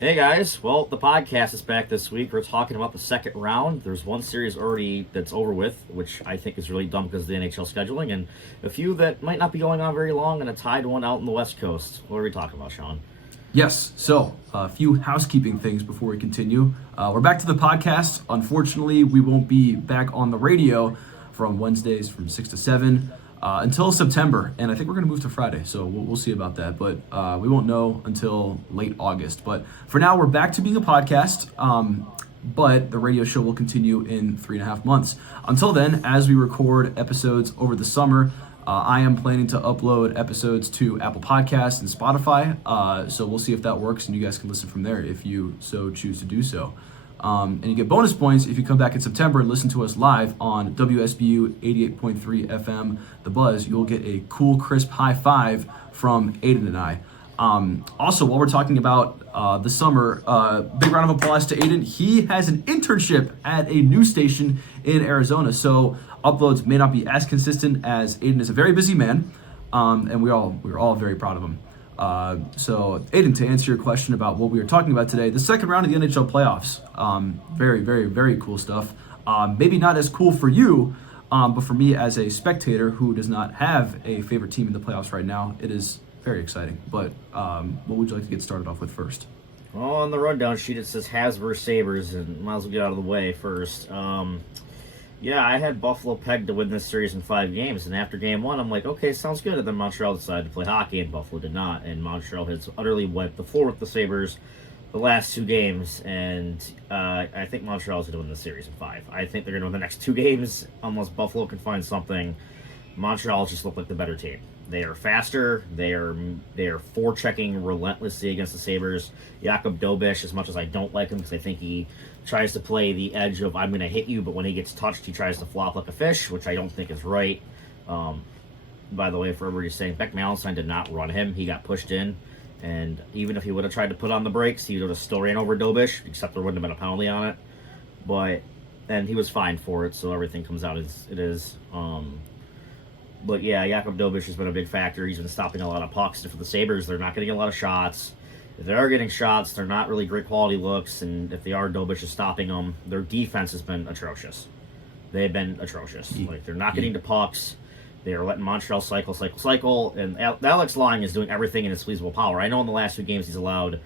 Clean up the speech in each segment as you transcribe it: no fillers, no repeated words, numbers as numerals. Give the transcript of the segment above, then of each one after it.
Hey guys, well, the podcast is back this week. We're talking about the second round. There's one series already that's over with, which I think is really dumb because of the NHL scheduling, and a few that might not be going on very long, and a tied one out in the West Coast. What are we talking about, Sean? Yes, so a few housekeeping things before we continue. We're back to the podcast. Unfortunately, we won't be back on the radio from Wednesdays from 6 to 7 until September, and I think we're going to move to Friday, so we'll see about that, but we won't know until late August. But for now, we're back to being a podcast, but the radio show will continue in 3.5 months. Until then, as we record episodes over the summer, I am planning to upload episodes to Apple Podcasts and Spotify, so we'll see if that works, and you guys can listen from there if you so choose to do so. And you get bonus points if you come back in September and listen to us live on WSBU 88.3 FM, The Buzz. You'll get a cool, crisp high five from Aidan and I. Also, while we're talking about the summer, big round of applause to Aidan. He has an internship at a news station in Arizona, so uploads may not be as consistent as Aidan is a very busy man, and we're all very proud of him. So, Aidan, to answer your question about what we were talking about today, the second round of the NHL playoffs, very, very, very cool stuff. Maybe not as cool for you, but for me as a spectator who does not have a favorite team in the playoffs right now, it is very exciting. But what would you like to get started off with first? Well, on the rundown sheet it says Habs versus Sabres, and might as well get out of the way first. Yeah, I had Buffalo pegged to win this series in 5 games, and after game 1, I'm like, okay, sounds good. And then Montreal decided to play hockey, and Buffalo did not. And Montreal has utterly wiped the floor with the Sabres the last 2 games, and I think Montreal's going to win the series in 5. I think they're going to win the next 2 games, unless Buffalo can find something. Montreal just look like the better team. They are faster. They are forechecking relentlessly against the Sabres. Jakub Dobeš, as much as I don't like him because I think he tries to play the edge of I'm going to hit you, but when he gets touched, he tries to flop like a fish, which I don't think is right. By the way, for everybody saying, Beck Malenstein did not run him. He got pushed in, and even if he would have tried to put on the brakes, he would have still ran over Dobeš, except there wouldn't have been a penalty on it. And he was fined for it, so everything comes out as it is. But yeah, Jakub Dobeš has been a big factor. He's been stopping a lot of pucks. For the Sabres, they're not getting a lot of shots. If they are getting shots, they're not really great quality looks. And if they are, Dobeš is stopping them. Their defense has been atrocious. They've been atrocious. Like, they're not getting to pucks. They are letting Montreal cycle. And Alex Lyon is doing everything in his feasible power. I know in the last 2 games he's allowed,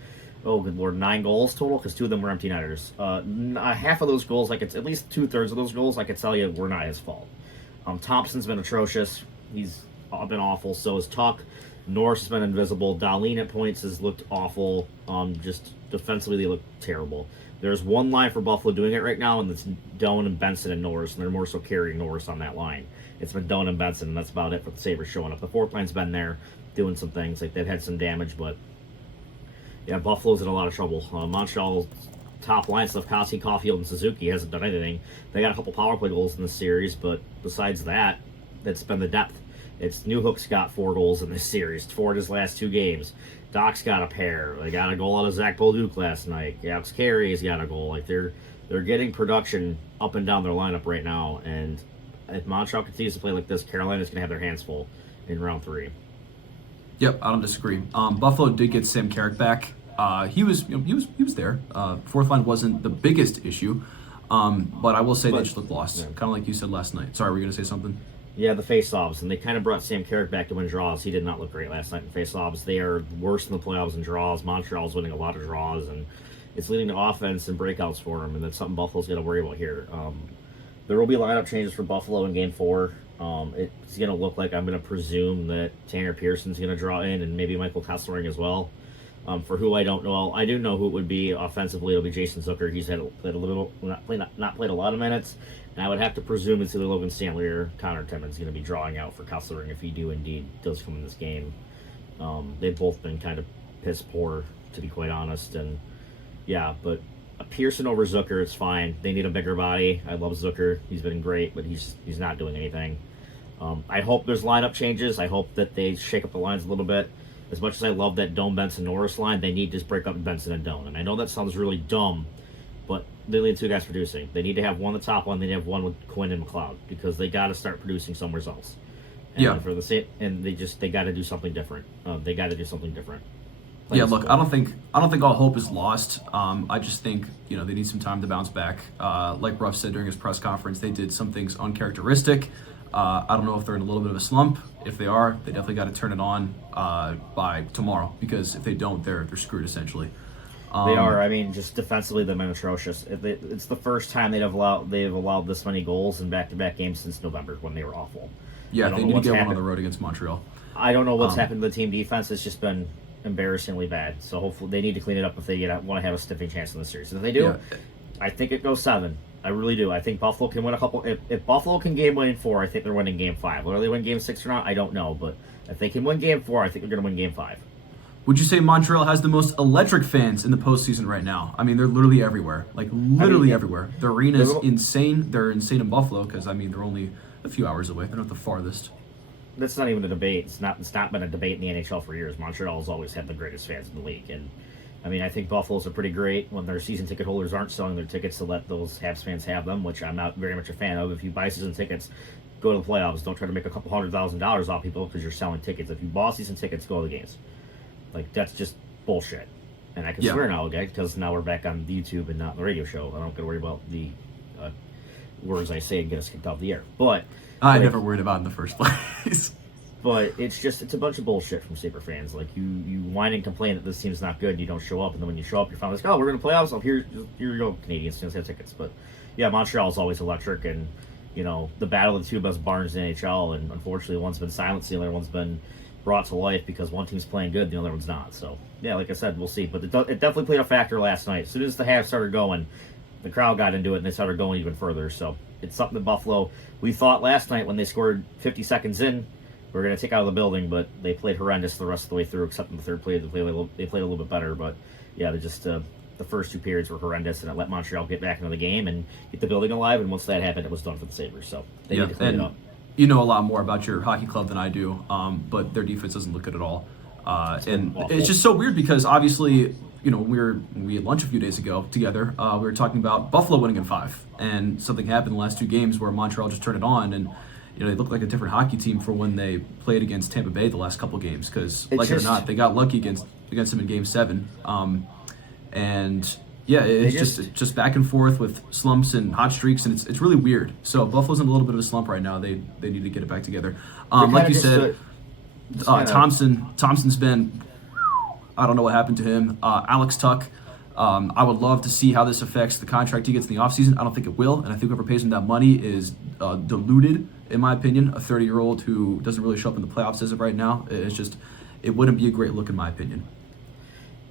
oh good lord, 9 goals total, because 2 of them were empty netters. Half of those goals, at least 2/3 of those goals, I could tell you were not his fault. Thompson's been atrocious. He's been awful. So has Tuck. Norris has been invisible. Dahlin at points has looked awful. Just defensively, they look terrible. There's one line for Buffalo doing it right now, and it's Doan and Benson and Norris, and they're more so carrying Norris on that line. It's been Doan and Benson, and that's about it for the Sabres showing up. The fourth line's been there doing some things. Like, they've had some damage, but yeah, Buffalo's in a lot of trouble. Montreal's top line stuff, Kossi, Caulfield, and Suzuki hasn't done anything. They got a couple power play goals in this series, but besides that, that's been the depth. It's Newhook's got 4 goals in this series, 4 in his last 2 games. Doc's got a pair. They got a goal out of Zach Bolduc last night. Alex Carey's got a goal. Like, they're getting production up and down their lineup right now, and if Montreal continues to play like this, Carolina's going to have their hands full in round 3. Yep, I don't disagree. Buffalo did get Sam Carrick back. He was there. Fourth line wasn't the biggest issue, but I will say they just looked lost, kind of like you said last night. Sorry, were you going to say something? Yeah, the faceoffs, and they kind of brought Sam Carrick back to win draws. He did not look great last night in faceoffs. They are worse in the playoffs in draws. Montreal's winning a lot of draws, and it's leading to offense and breakouts for them, and that's something Buffalo's got to worry about here. There will be lineup changes for Buffalo in Game 4. It's going to look like, I'm going to presume, that Tanner Pearson's going to draw in, and maybe Michael Kesselring as well. For who I don't know, I do know who it would be offensively. It'll be Jason Zucker. He's played a little, not played a lot of minutes, and I would have to presume it's either Logan Stanley or Connor Timmins going to be drawing out for Kesselring if he does come in this game. They've both been kind of piss poor, to be quite honest, and yeah, but a Pearson over Zucker, it's fine. They need a bigger body. I love Zucker. He's been great, but he's not doing anything. I hope there's lineup changes. I hope that they shake up the lines a little bit. As much as I love that Doan, Benson, Norris line, they need to just break up Benson and Doan. And I know that sounds really dumb, but they need 2 guys producing. They need to have one on the top line. They need to have one with Quinn and McLeod, because they got to start producing somewhere else. And Yeah. they got to do something different. Yeah, look, I don't think all hope is lost. I just think they need some time to bounce back. Like Ruff said during his press conference, they did some things uncharacteristic. I don't know if they're in a little bit of a slump. If they are, they definitely got to turn it on by tomorrow, because if they don't, they're screwed essentially. They are. I mean, just defensively, they've been atrocious. It's the first time they've allowed this many goals in back-to-back games since November, when they were awful. Yeah, they need to get one on the road against Montreal. I don't know what's happened to the team defense. It's just been embarrassingly bad. So hopefully they need to clean it up if they want to have a sniffing chance in the series. And if they do, I think it goes 7. I really do. I think Buffalo can win a couple. If Buffalo can game win 4, I think they're winning Game 5. Whether they win Game 6 or not, I don't know. But if they can win Game 4, I think they're going to win Game 5. Would you say Montreal has the most electric fans in the postseason right now? I mean, they're literally everywhere. Like, literally everywhere. The arena's insane. They're insane in Buffalo because, I mean, they're only a few hours away. They're not the farthest. That's not even a debate. It's not been a debate in the NHL for years. Montreal has always had the greatest fans in the league. And, I mean, I think Buffalo's are pretty great when their season ticket holders aren't selling their tickets to let those Habs fans have them, which I'm not very much a fan of. If you buy season tickets, go to the playoffs. Don't try to make a couple $100,000 off people because you're selling tickets. If you bought season tickets, go to the games. Like, that's just bullshit. And I can swear now, okay, because now we're back on YouTube and not on the radio show. I don't got to worry about the words I say and get us kicked off the air. But I never worried about it in the first place. But it's a bunch of bullshit from Sabre fans. Like, you whine and complain that this team's not good and you don't show up, and then when you show up, you're finally like, oh, we're going to playoffs? Oh, here you go, Canadians, fans have tickets. But, yeah, Montreal's always electric, and, the battle of the two best barns in the NHL, and unfortunately one's been silenced, the other one's been brought to life because one team's playing good, the other one's not. So, yeah, like I said, we'll see. But it definitely played a factor last night. As soon as the half started going, the crowd got into it, and they started going even further. So it's something that Buffalo, we thought last night when they scored 50 seconds in, we were going to take out of the building, but they played horrendous the rest of the way through, except in the third period. They played a little bit better. But, yeah, they just the first 2 periods were horrendous, and it let Montreal get back into the game and get the building alive. And once that happened, it was done for the Sabres. So they need to clean it up. You know a lot more about your hockey club than I do, but their defense doesn't look good at all. And it's just so weird because obviously, we had lunch a few days ago together. We were talking about Buffalo winning in 5, and something happened in the last 2 games where Montreal just turned it on, and they look like a different hockey team for when they played against Tampa Bay the last couple games. Because like it or not, they got lucky against them in Game 7, and. Yeah, it's just back and forth with slumps and hot streaks, and it's really weird. So Buffalo's in a little bit of a slump right now. They need to get it back together. Like you said, Thompson's been, I don't know what happened to him. Alex Tuck, I would love to see how this affects the contract he gets in the offseason. I don't think it will, and I think whoever pays him that money is deluded, in my opinion. A 30-year-old who doesn't really show up in the playoffs as of right now. It wouldn't be a great look in my opinion.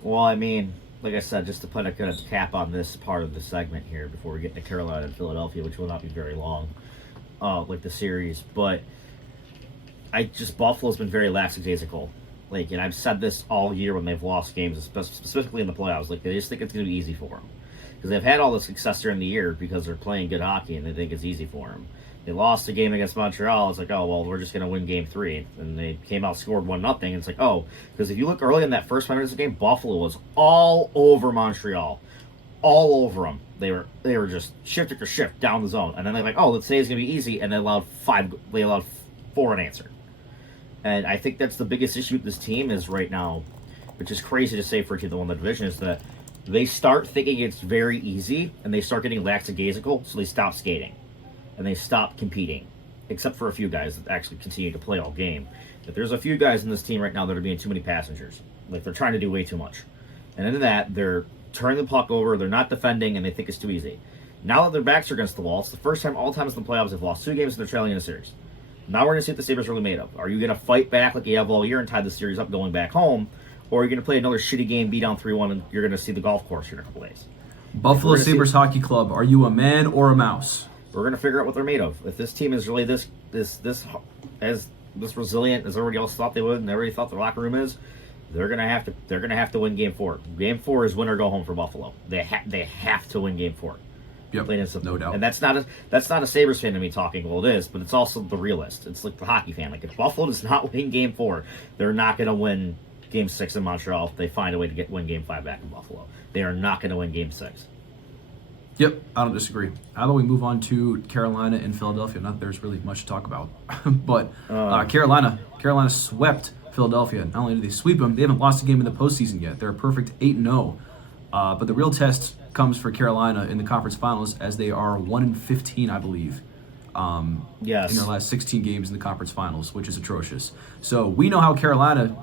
Well, I mean, like I said, just to put a kind of cap on this part of the segment here before we get to Carolina and Philadelphia, which will not be very long, like the series. But Buffalo's been very lackadaisical. Like, and I've said this all year when they've lost games, specifically in the playoffs. Like, they just think it's going to be easy for them. Because they've had all the success during the year because they're playing good hockey and they think it's easy for them. They lost the game against Montreal. It's like, oh, well, we're just going to win Game 3. And they came out, scored 1-0. And it's like, oh, because if you look early in that first 5 minutes of the game, Buffalo was all over Montreal. All over them. They were just shift after shift down the zone. And then they're like, oh, let's say it's going to be easy. And they allowed 4 unanswered. And I think that's the biggest issue with this team is right now, which is crazy to say for a team that won the division, is that they start thinking it's very easy and they start getting lackadaisical, so they stop skating. And they stop competing, except for a few guys that actually continue to play all game. But there's a few guys in this team right now that are being too many passengers. Like, they're trying to do way too much. And into that, they're turning the puck over, they're not defending, and they think it's too easy. Now that their backs are against the wall, it's the first time all times in the playoffs they've lost 2 games and they're trailing in a series. Now we're going to see what the Sabres are really made of. Are you going to fight back like you have all year and tie the series up going back home? Or are you going to play another shitty game, be down 3-1, and you're going to see the golf course here in a couple days? Buffalo Sabres Hockey Club, are you a man or a mouse? We're going to figure out what they're made of. If this team is really this resilient as everybody else thought they would, and everybody thought the locker room is, they're going to have to win Game 4. Game 4 is win or go home for Buffalo. They have to win Game 4. Yep, no doubt. And that's not a Sabres fan to me talking. Well, it is, but it's also the realist. It's like the hockey fan. Like, if Buffalo does not win Game 4, they're not going to win Game 6 in Montreal if they find a way to win Game 5 back in Buffalo. They are not going to win Game 6. Yep, I don't disagree. How about we move on to Carolina and Philadelphia? Not there's really much to talk about, but Carolina swept Philadelphia. Not only did they sweep them, they haven't lost a game in the postseason yet. They're a perfect 8-0. But the real test comes for Carolina in the conference finals, as they are 1-15, I believe. Yes. In their last 16 games in the conference finals, which is atrocious. So we know how Carolina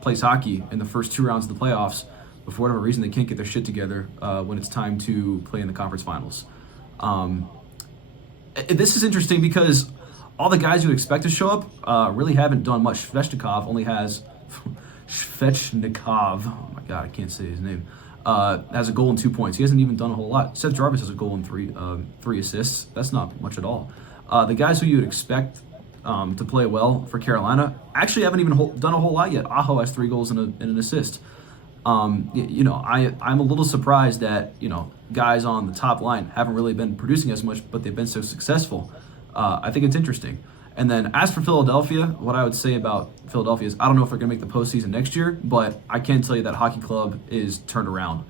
plays hockey in the first 2 rounds of the playoffs, but for whatever reason they can't get their shit together when it's time to play in the conference finals. This is interesting because all the guys you would expect to show up really haven't done much. Svechnikov only has oh my god, I can't say his name. Has a goal and 2 points. He hasn't even done a whole lot. Seth Jarvis has a goal and three assists. That's not much at all. The guys who you would expect to play well for Carolina actually haven't even done a whole lot yet. Aho has 3 goals and an assist. I'm a little surprised that guys on the top line haven't really been producing as much, but they've been so successful. I think it's interesting. And then as for Philadelphia, what I would say about Philadelphia is I don't know if they're going to make the postseason next year, but I can tell you that hockey club is turned around.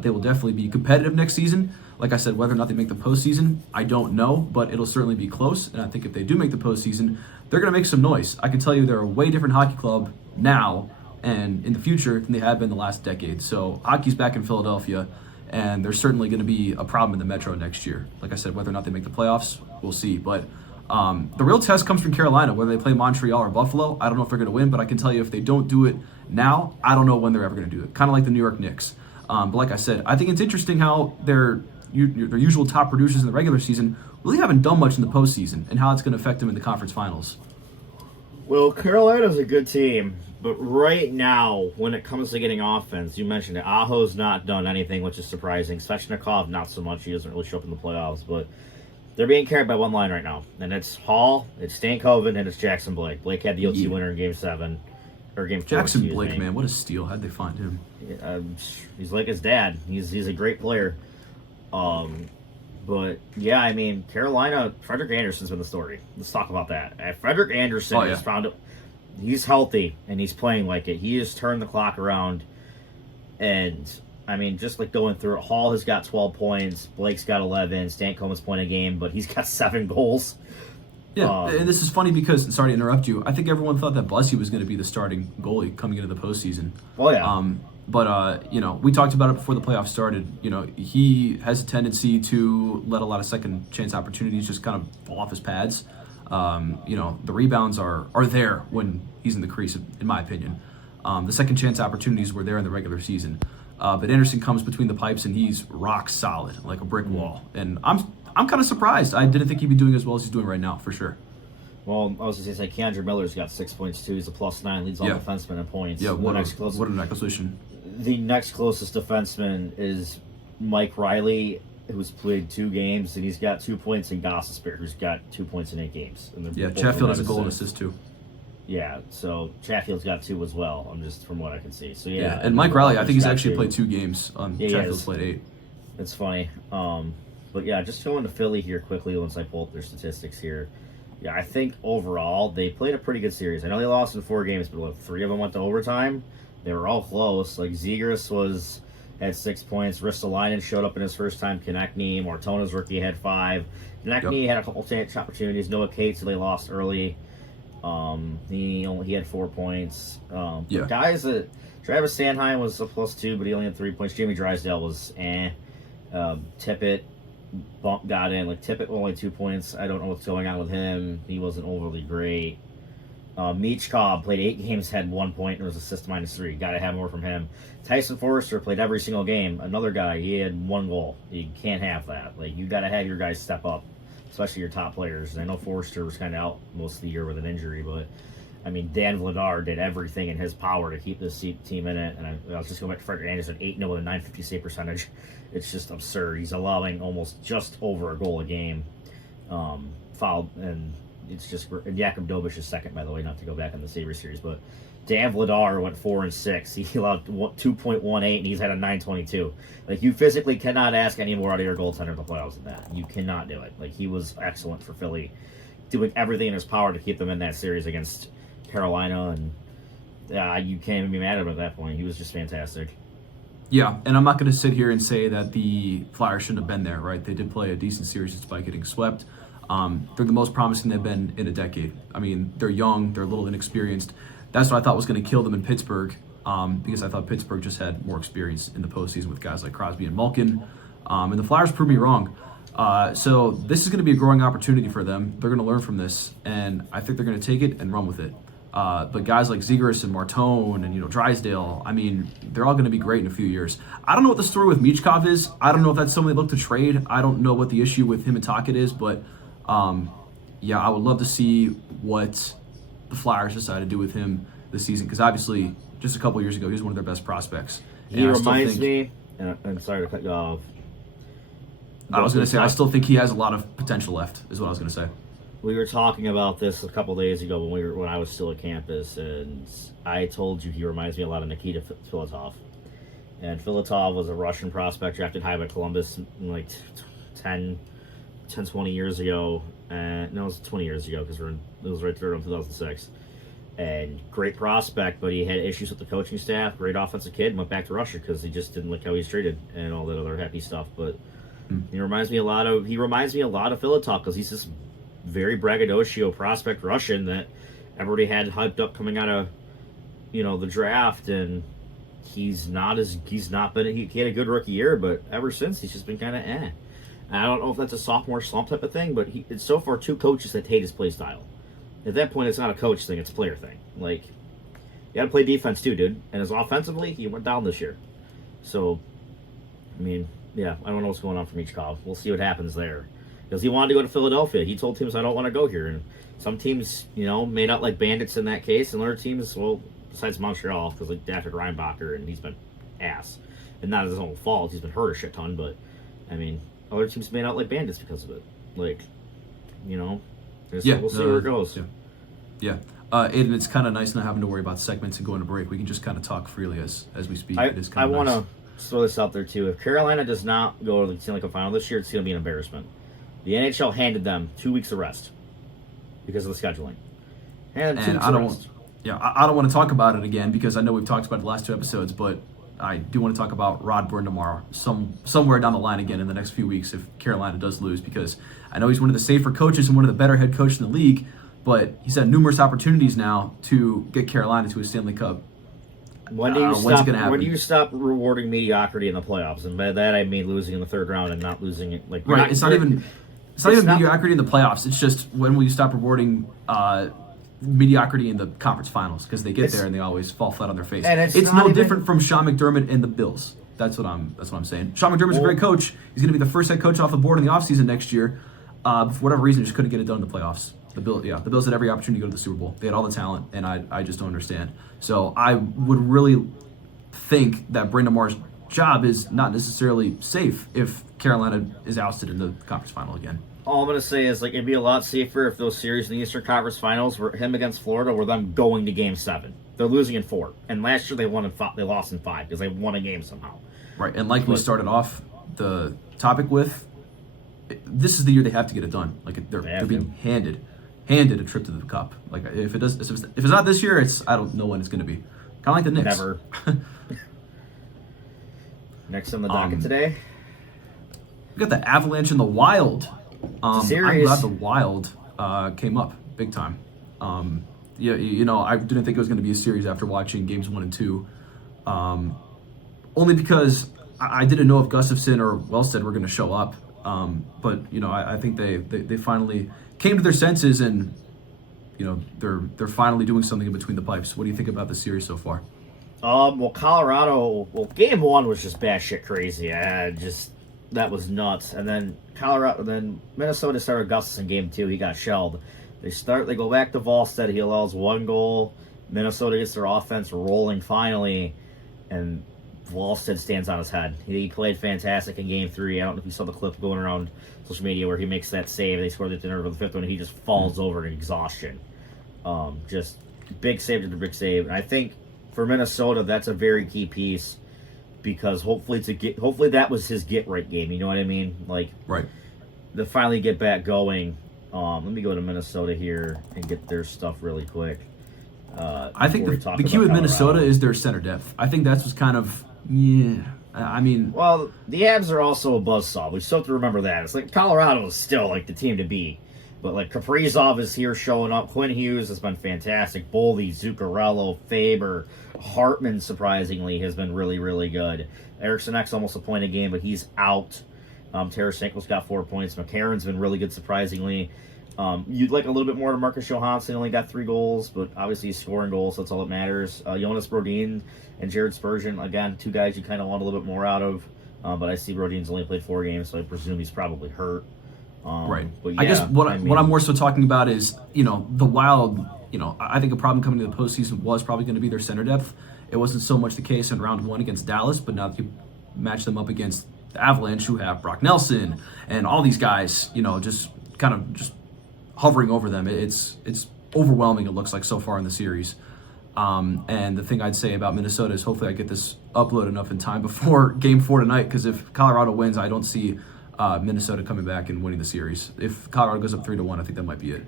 They will definitely be competitive next season. Like I said, whether or not they make the postseason, I don't know, but it'll certainly be close. And I think if they do make the postseason, they're going to make some noise. I can tell you they're a way different hockey club now and in the future than they have been the last decade. So hockey's back in Philadelphia, and they're certainly going to be a problem in the Metro next year. Like I said, whether or not they make the playoffs, we'll see. But the real test comes from Carolina, whether they play Montreal or Buffalo. I don't know if they're going to win, but I can tell you if they don't do it now, I don't know when they're ever going to do it. Kind of like the New York Knicks. But like I said, I think it's interesting how their usual top producers in the regular season really haven't done much in the postseason, and how it's going to affect them in the conference finals. Well, Carolina's a good team, but right now, when it comes to getting offense, you mentioned it, Aho's not done anything, which is surprising. Svechnikov, not so much. He doesn't really show up in the playoffs, but they're being carried by one line right now, and it's Hall, it's Stankoven, and it's Jackson Blake. Blake had the OT winner in Game 7, or Game 4. Jackson Blake, man, what a steal. How'd they find him? He's like his dad. He's a great player. But, yeah, I mean, Carolina, Frederik Andersen's been the story. Let's talk about that. Frederik Andersen has found it. He's healthy, and he's playing like it. He has turned the clock around, and I mean, just like going through it, Hall has got 12 points, Blake's got 11, Stankoven's point a game, but he's got 7 goals. Yeah, and this is funny because, sorry to interrupt you, I think everyone thought that Bussy was going to be the starting goalie coming into the postseason. Oh, yeah. But we talked about it before the playoffs started. He has a tendency to let a lot of second chance opportunities just kind of fall off his pads. The rebounds are there when he's in the crease, in my opinion. The second chance opportunities were there in the regular season. But Andersen comes between the pipes and he's rock solid, like a brick wall. And I'm kind of surprised. I didn't think he'd be doing as well as he's doing right now, for sure. Well, I was going to say, Keandre Miller's got 6 points too. He's a +9, leads all defensemen in points. Yeah, what an acquisition. The next closest defenseman is Mike Riley, who's played 2 games, and he's got 2 points, and Gostisbehere, who's got 2 points in 8 games. And Chatfield has a goal and assist too. Yeah, so Chatfield's got 2 as well, just from what I can see. So yeah, and Mike Riley, I think he's actually played 2 games. Chatfield's played 8. It's funny. But yeah, just going to Philly here quickly once I pull up their statistics here. Yeah, I think overall they played a pretty good series. I know they lost in 4 games, but 3 of them went to overtime. They were all close. Like Zegras had 6 points. Ristolainen showed up in his first time. Konechny, Mortona's rookie, had 5. Konechny had a couple chance opportunities. Noah Cates, so they lost early. He had 4 points. Guys that Travis Sanheim was a +2, but he only had 3 points. Jamie Drysdale was Tippett got in. Like Tippett only 2 points. I don't know what's going on with him. He wasn't overly great. Michkov played 8 games, had 1 point, and was assist -3. Got to have more from him. Tyson Forrester played every single game. Another guy, he had 1 goal. You can't have that. Like, you got to have your guys step up, especially your top players. And I know Forrester was kind of out most of the year with an injury, but I mean, Dan Vladar did everything in his power to keep this team in it. And I was just going back to Frederik Andersen, 8-0 with a .950 save percentage. It's just absurd. He's allowing almost just over a goal a game. Fouled, and it's just. And Jakub Dobic is second, by the way, not to go back in the Sabres series, but Dan Vladar went 4-6. He allowed 2.18, and he's had a .922. Like, you physically cannot ask any more out of your goaltender in the playoffs than that. You cannot do it. Like, he was excellent for Philly, doing everything in his power to keep them in that series against Carolina, and you can't even be mad at him at that point. He was just fantastic. Yeah, and I'm not going to sit here and say that the Flyers shouldn't have been there, right? They did play a decent series despite getting swept. They're the most promising they've been in a decade. I mean, they're young, they're a little inexperienced. That's what I thought was going to kill them in Pittsburgh, because I thought Pittsburgh just had more experience in the postseason with guys like Crosby and Malkin. And the Flyers proved me wrong. So this is going to be a growing opportunity for them. They're going to learn from this, and I think they're going to take it and run with it. But guys like Zegras and Martone and Drysdale, I mean, they're all going to be great in a few years. I don't know what the story with Michkov is. I don't know if that's someone they look to trade. I don't know what the issue with him and Tocchet is, but yeah, I would love to see what the Flyers decide to do with him this season, because obviously just a couple years ago he was one of their best prospects. He reminds me, and I'm sorry to cut you off. I was going to say, I still think he has a lot of potential left, is what I was going to say. We were talking about this a couple days ago when I was still at campus, and I told you he reminds me a lot of Nikita Filatov. And Filatov was a Russian prospect drafted high by Columbus like 10, 20 years ago. No, it was 20 years ago because it was right there in 2006. And great prospect, but he had issues with the coaching staff. Great offensive kid, went back to Russia because he just didn't like how he's treated and all that other happy stuff. But he reminds me a lot of Filatov because he's this very braggadocio prospect Russian that everybody had hyped up coming out of the draft, and he had a good rookie year, but ever since he's just been kind of And I don't know if that's a sophomore slump type of thing, but it's so far two coaches that hate his play style. At that point, it's not a coach thing; it's a player thing. Like, you got to play defense too, dude. And as offensively, he went down this year. So, I mean, yeah, I don't know what's going on for Michkov. We'll see what happens there. Because he wanted to go to Philadelphia. He told teams, I don't want to go here. And some teams, made out like bandits in that case. And other teams, well, besides Montreal, because they drafted Reinbacher, and he's been ass. And not his own fault. He's been hurt a shit ton. But, I mean, other teams made out like bandits because of it. Like, we'll see where it goes. Yeah. Aidan, it's kind of nice not having to worry about segments and going to break. We can just kind of talk freely as we speak. It is kind of nice. I want to throw this out there, too. If Carolina does not go to the Stanley Cup Final this year, it's going to be an embarrassment. The NHL handed them 2 weeks of rest because of the scheduling. And I don't want to talk about it again because I know we've talked about it the last two episodes, but I do want to talk about Rod Brind'Amour somewhere down the line again in the next few weeks if Carolina does lose, because I know he's one of the safer coaches and one of the better head coaches in the league, but he's had numerous opportunities now to get Carolina to a Stanley Cup. When do you stop rewarding mediocrity in the playoffs? And by that I mean losing in the third round and not losing it. Like, right, it's not even mediocrity in the playoffs. It's just when will you stop rewarding mediocrity in the conference finals, because they get there and they always fall flat on their face. And it's no different from Sean McDermott and the Bills. That's what I'm saying. Sean McDermott's a great coach. He's going to be the first head coach off the board in the offseason next year. For whatever reason, just couldn't get it done in the playoffs. The Bills had every opportunity to go to the Super Bowl. They had all the talent, and I just don't understand. So I would really think that Brind'Amour's job is not necessarily safe if Carolina is ousted in the conference final again. All I'm going to say is, like, it'd be a lot safer if those series in the Eastern Conference Finals were him against Florida were them going to Game 7. They're losing in 4. And last year they lost in 5 because they won a game somehow. Right, and like we started off the topic with, this is the year they have to get it done. Like, they're being handed a trip to the Cup. Like, if it's not this year, I don't know when it's going to be. Kind of like the Knicks. Never. Next on the docket today, we got the Avalanche and the Wild. I'm glad the Wild came up big time. I didn't think it was going to be a series after watching games 1 and 2. Only because I didn't know if Gustafsson or Wellstead were going to show up. But I think they finally came to their senses, and they're finally doing something in between the pipes. What do you think about the series so far? Colorado. Well, game 1 was just batshit crazy. That was nuts. And then Minnesota started Gustafsson game 2. He got shelled. They go back to Wallstedt. He allows 1 goal. Minnesota gets their offense rolling finally, and Wallstedt stands on his head. He played fantastic in game 3. I don't know if you saw the clip going around social media where he makes that save. They scored at the end of the 5th one, and he just falls over in exhaustion. Just big save to the big save. And I think for Minnesota, that's a very key piece, because hopefully that was his get right game. You know what I mean? Like, right. To finally get back going. Let me go to Minnesota here and get their stuff really quick. I think the key with Minnesota is their center depth. I think that's what's kind of, well, the Avs are also a buzzsaw. We still have to remember that. It's like Colorado is still like the team to beat. But like Kaprizov is here showing up. Quinn Hughes has been fantastic. Boldy, Zuccarello, Faber, Hartman surprisingly has been really, really good. Eriksson Ek's almost a point a game, but he's out. Tarasenko's got 4 points. McCarron's been really good surprisingly. You'd like a little bit more to Marcus Johansson. Only got 3 goals, but obviously he's scoring goals, so that's all that matters. Jonas Brodin and Jared Spurgeon, again, 2 guys you kind of want a little bit more out of. But I see Brodin's only played 4 games, so I presume he's probably hurt. Right. But yeah, I guess what I'm more so talking about is, the Wild, I think a problem coming to the postseason was probably going to be their center depth. It wasn't so much the case in round 1 against Dallas, but now that you match them up against the Avalanche, who have Brock Nelson and all these guys, just kind of just hovering over them. It's overwhelming, it looks like, so far in the series. And the thing I'd say about Minnesota is hopefully I get this upload enough in time before Game 4 tonight, because if Colorado wins, I don't see Minnesota coming back and winning the series. If Colorado goes up 3-1, I think that might be it.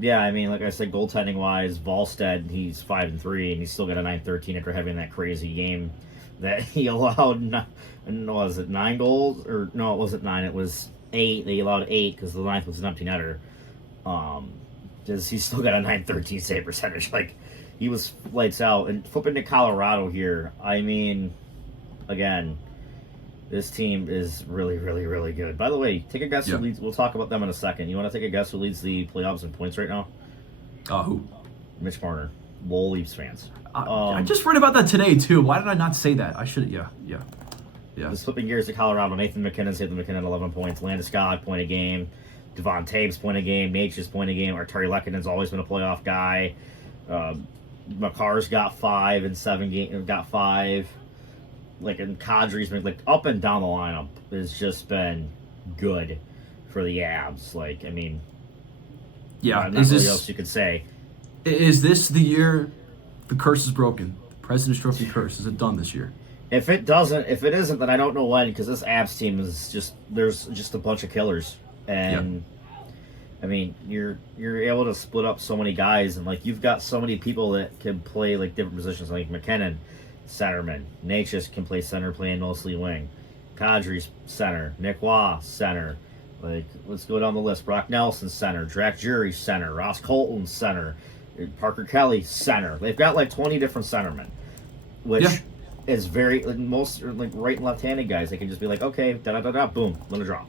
Yeah, I mean, like I said, goaltending-wise, Volstead, he's 5-3, and he's still got a 9-13 after having that crazy game that he allowed, was it 9 goals? Or, no, it wasn't 9, it was 8. They allowed 8 because the 9th was an empty netter. He's still got a 9-13 save percentage. Like, he was lights out. And flipping to Colorado here, I mean, again, this team is really, really, really good. By the way, take a guess who leads. We'll talk about them in a second. You want to take a guess who leads the playoffs in points right now? Who? Mitch Marner. Lowell Leafs fans. I just read about that today, too. Why did I not say that? I should. Yeah. Just flipping gears to Colorado. Nathan McKinnon's hit the McKinnon 11 points. Landeskog, point a game. Devon Taves, point a game. Nature's point a game. Arturi Lekkonen's always been a playoff guy. Makar's got 5 in 7 games. Got 5. And Kadri's been, up and down the lineup has just been good for the Abs. I mean, not really else you could say. Is this the year the curse is broken? The President's Trophy curse, is it done this year? If it isn't, then I don't know when, because this Abs team is there's just a bunch of killers. And, I mean, you're able to split up so many guys, and, you've got so many people that can play, different positions, like McKinnon, centerman. Natchez can play center, playing mostly wing. Kadri's center. Nick Waugh, center. Let's go down the list. Brock Nelson, center. Drac Jury, center. Ross Colton, center. Parker Kelly, center. They've got 20 different centermen, which is very most right and left-handed guys. They can just be okay, da-da-da-da, boom, let it draw.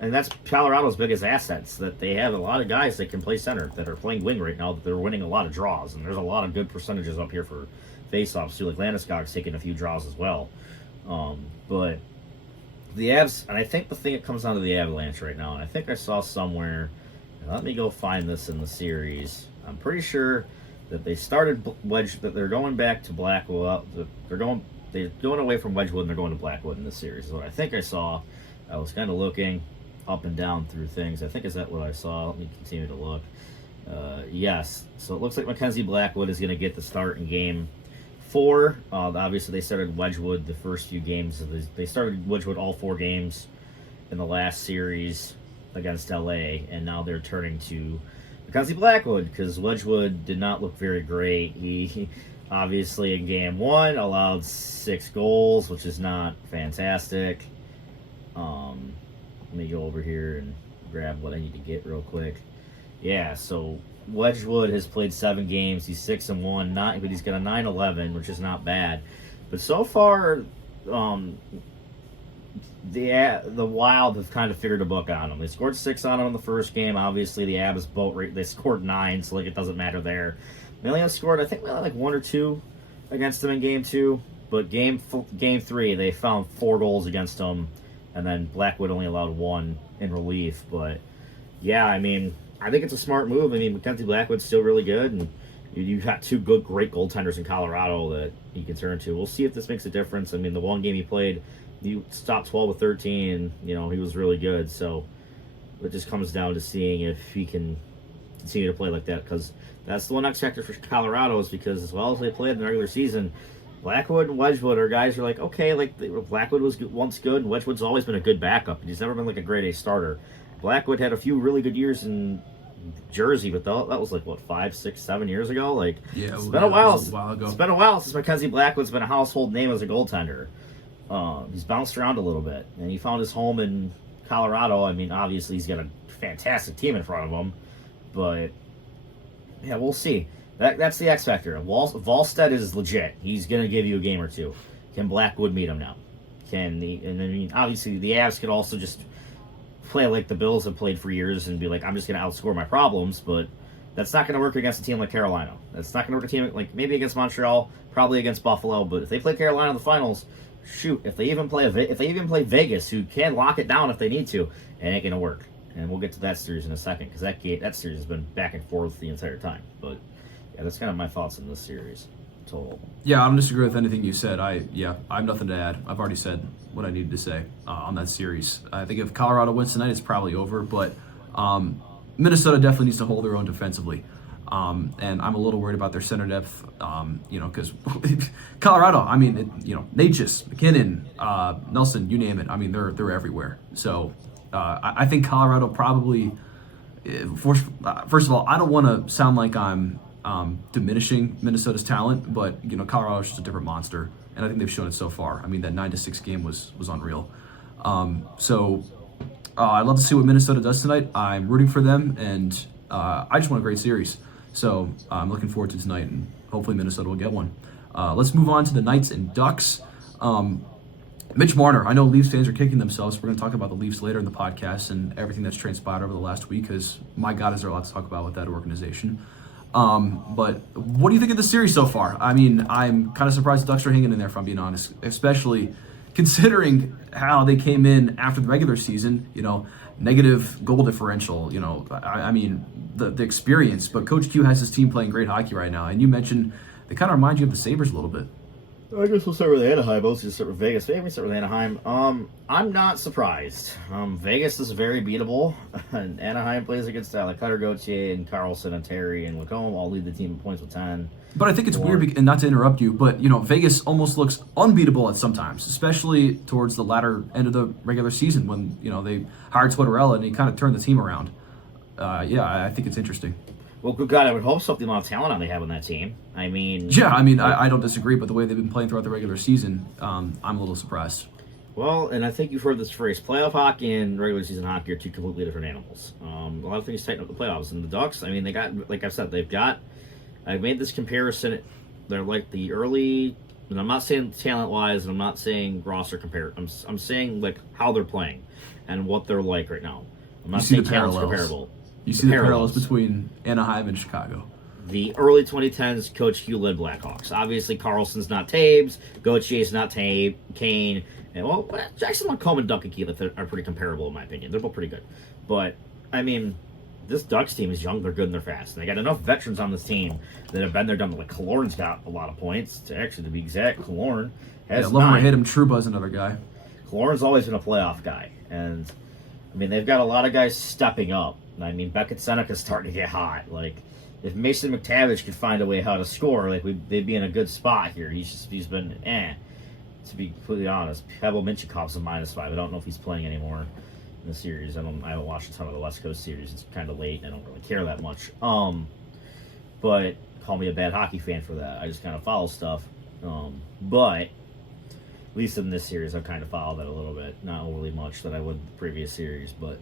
And that's Colorado's biggest assets, that they have a lot of guys that can play center that are playing wing right now, that they're winning a lot of draws, and there's a lot of good percentages up here for face-offs too. Landeskog's taking a few draws as well. But the Abs, and I think the thing that comes down to the Avalanche right now, and I think I saw somewhere, let me go find this in the series. I'm pretty sure that they started that they're going back to Blackwood. They're going away from Wedgwood and they're going to Blackwood in this series. Is what I think I saw. I was kind of looking up and down through things. I think is that what I saw. Let me continue to look. Yes. So it looks like Mackenzie Blackwood is going to get the start in Game 4. Obviously, they started Wedgwood the first few games. They started Wedgwood all 4 games in the last series against LA, and now they're turning to Mackenzie Blackwood because Wedgwood did not look very great. He obviously in Game 1 allowed 6 goals, which is not fantastic. Let me go over here and grab what I need to get real quick. Yeah, so Wedgwood has played 7 games. He's 6-1, but he's got a 9-11, which is not bad. But so far, the Wild have kind of figured a book on him. They scored 6 on him in the first game. Obviously, the Abs boat rate, they scored 9, so it doesn't matter there. They only have scored, I think, 1 or 2 against them in Game 2. But Game 3, they found 4 goals against them, and then Blackwood only allowed 1 in relief. But yeah, I mean, I think it's a smart move. I mean, Mackenzie Blackwood's still really good, and you've got 2 great goaltenders in Colorado that you can turn to. We'll see if this makes a difference. I mean, the one game he played, he stopped 12 of 13, and he was really good. So it just comes down to seeing if he can continue to play like that, because that's the one X factor for Colorado, is because as well as they played in the regular season, Blackwood and Wedgwood are guys who are Blackwood was once good, and Wedgwood's always been a good backup, and he's never been a grade A starter. Blackwood had a few really good years in Jersey, but that was 5, 6, 7 years ago. It's been a while. It's been a while since Mackenzie Blackwood's been a household name as a goaltender. He's bounced around a little bit, and he found his home in Colorado, I mean, obviously he's got a fantastic team in front of him, but yeah, we'll see. That's the X factor. Volstead is legit. He's gonna give you a game or two. Can Blackwood meet him now? And I mean, obviously the Avs could also just play like the Bills have played for years and be like, I'm just gonna outscore my problems, but that's not gonna work against a team like Carolina. That's not gonna work a team like maybe against Montreal, probably against Buffalo, but if they play Carolina in the finals, shoot, if they even play Vegas, who can lock it down if they need to, it ain't gonna work. And we'll get to that series in a second because that series has been back and forth the entire time. But yeah, that's kind of my thoughts on this series total. Yeah, I don't disagree with anything you said. I have nothing to add. I've already said what I needed to say on that series. I think if Colorado wins tonight, it's probably over. But Minnesota definitely needs to hold their own defensively. And I'm a little worried about their center depth, because Colorado, I mean, Natchez, McKinnon, Nelson, you name it. I mean, they're everywhere. So I think Colorado probably, first of all, I don't want to sound like I'm diminishing Minnesota's talent, but Colorado's just a different monster, and I think they've shown it so far. I mean, that 9-6 game was unreal. I'd love to see what Minnesota does tonight. I'm rooting for them, and I just want a great series. So I'm looking forward to tonight, and hopefully Minnesota will get one. Let's move on to the Knights and Ducks. Mitch Marner, I know Leafs fans are kicking themselves. We're going to talk about the Leafs later in the podcast and everything that's transpired over the last week, because my God, is there a lot to talk about with that organization. But what do you think of the series so far? I mean, I'm kind of surprised the Ducks are hanging in there, if I'm being honest, especially considering how they came in after the regular season, negative goal differential, I mean, the experience. But Coach Q has his team playing great hockey right now. And you mentioned they kind of remind you of the Sabres a little bit. I guess we'll start with Anaheim. Let's just start with Vegas. Maybe we start with Anaheim. I'm not surprised. Vegas is very beatable, and Anaheim plays a good style. Like Cutter Gauthier and Carlson and Terry and Lacombe all lead the team in points with 10. But I think it's weird, and not to interrupt you, but Vegas almost looks unbeatable at sometimes, especially towards the latter end of the regular season when they hired Tortorella and he kind of turned the team around. I think it's interesting. Well, good God, I would hope so. The amount of talent they have on that team. I mean... Yeah, I don't disagree, but the way they've been playing throughout the regular season, I'm a little surprised. Well, and I think you've heard this phrase, playoff hockey and regular season hockey are two completely different animals. A lot of things tighten up the playoffs. And the Ducks, I mean, they got, like I've said, I've made this comparison. They're like the early... And I'm not saying talent-wise, and I'm not saying roster compare. I'm saying, like, how they're playing and what they're like right now. I'm not saying talent's comparable. You see the parallels between Anaheim and Chicago. The early 2010s, Coach Q led Blackhawks. Obviously, Carlson's not Taves, Gauthier's not Kane, and Jackson Lacombe and Duncan Keith are pretty comparable in my opinion. They're both pretty good. But, I mean, this Ducks team is young, they're good, and they're fast. And they got enough veterans on this team that have been there, done it. Like, Killorn's got a lot of points. To be exact, Killorn has love him or hate him, Trouba's another guy. Killorn's always been a playoff guy. And, I mean, they've got a lot of guys stepping up. I mean, Beckett Seneca's starting to get hot. Like, if Mason McTavish could find a way how to score, like, they'd be in a good spot here. He's been, to be completely honest. Pavel Minchikov's a -5. I don't know if he's playing anymore in the series. I haven't watched a ton of the West Coast series. It's kind of late, and I don't really care that much. But call me a bad hockey fan for that. I just kind of follow stuff. But at least in this series, I've kind of followed that a little bit. Not overly much that I would the previous series, but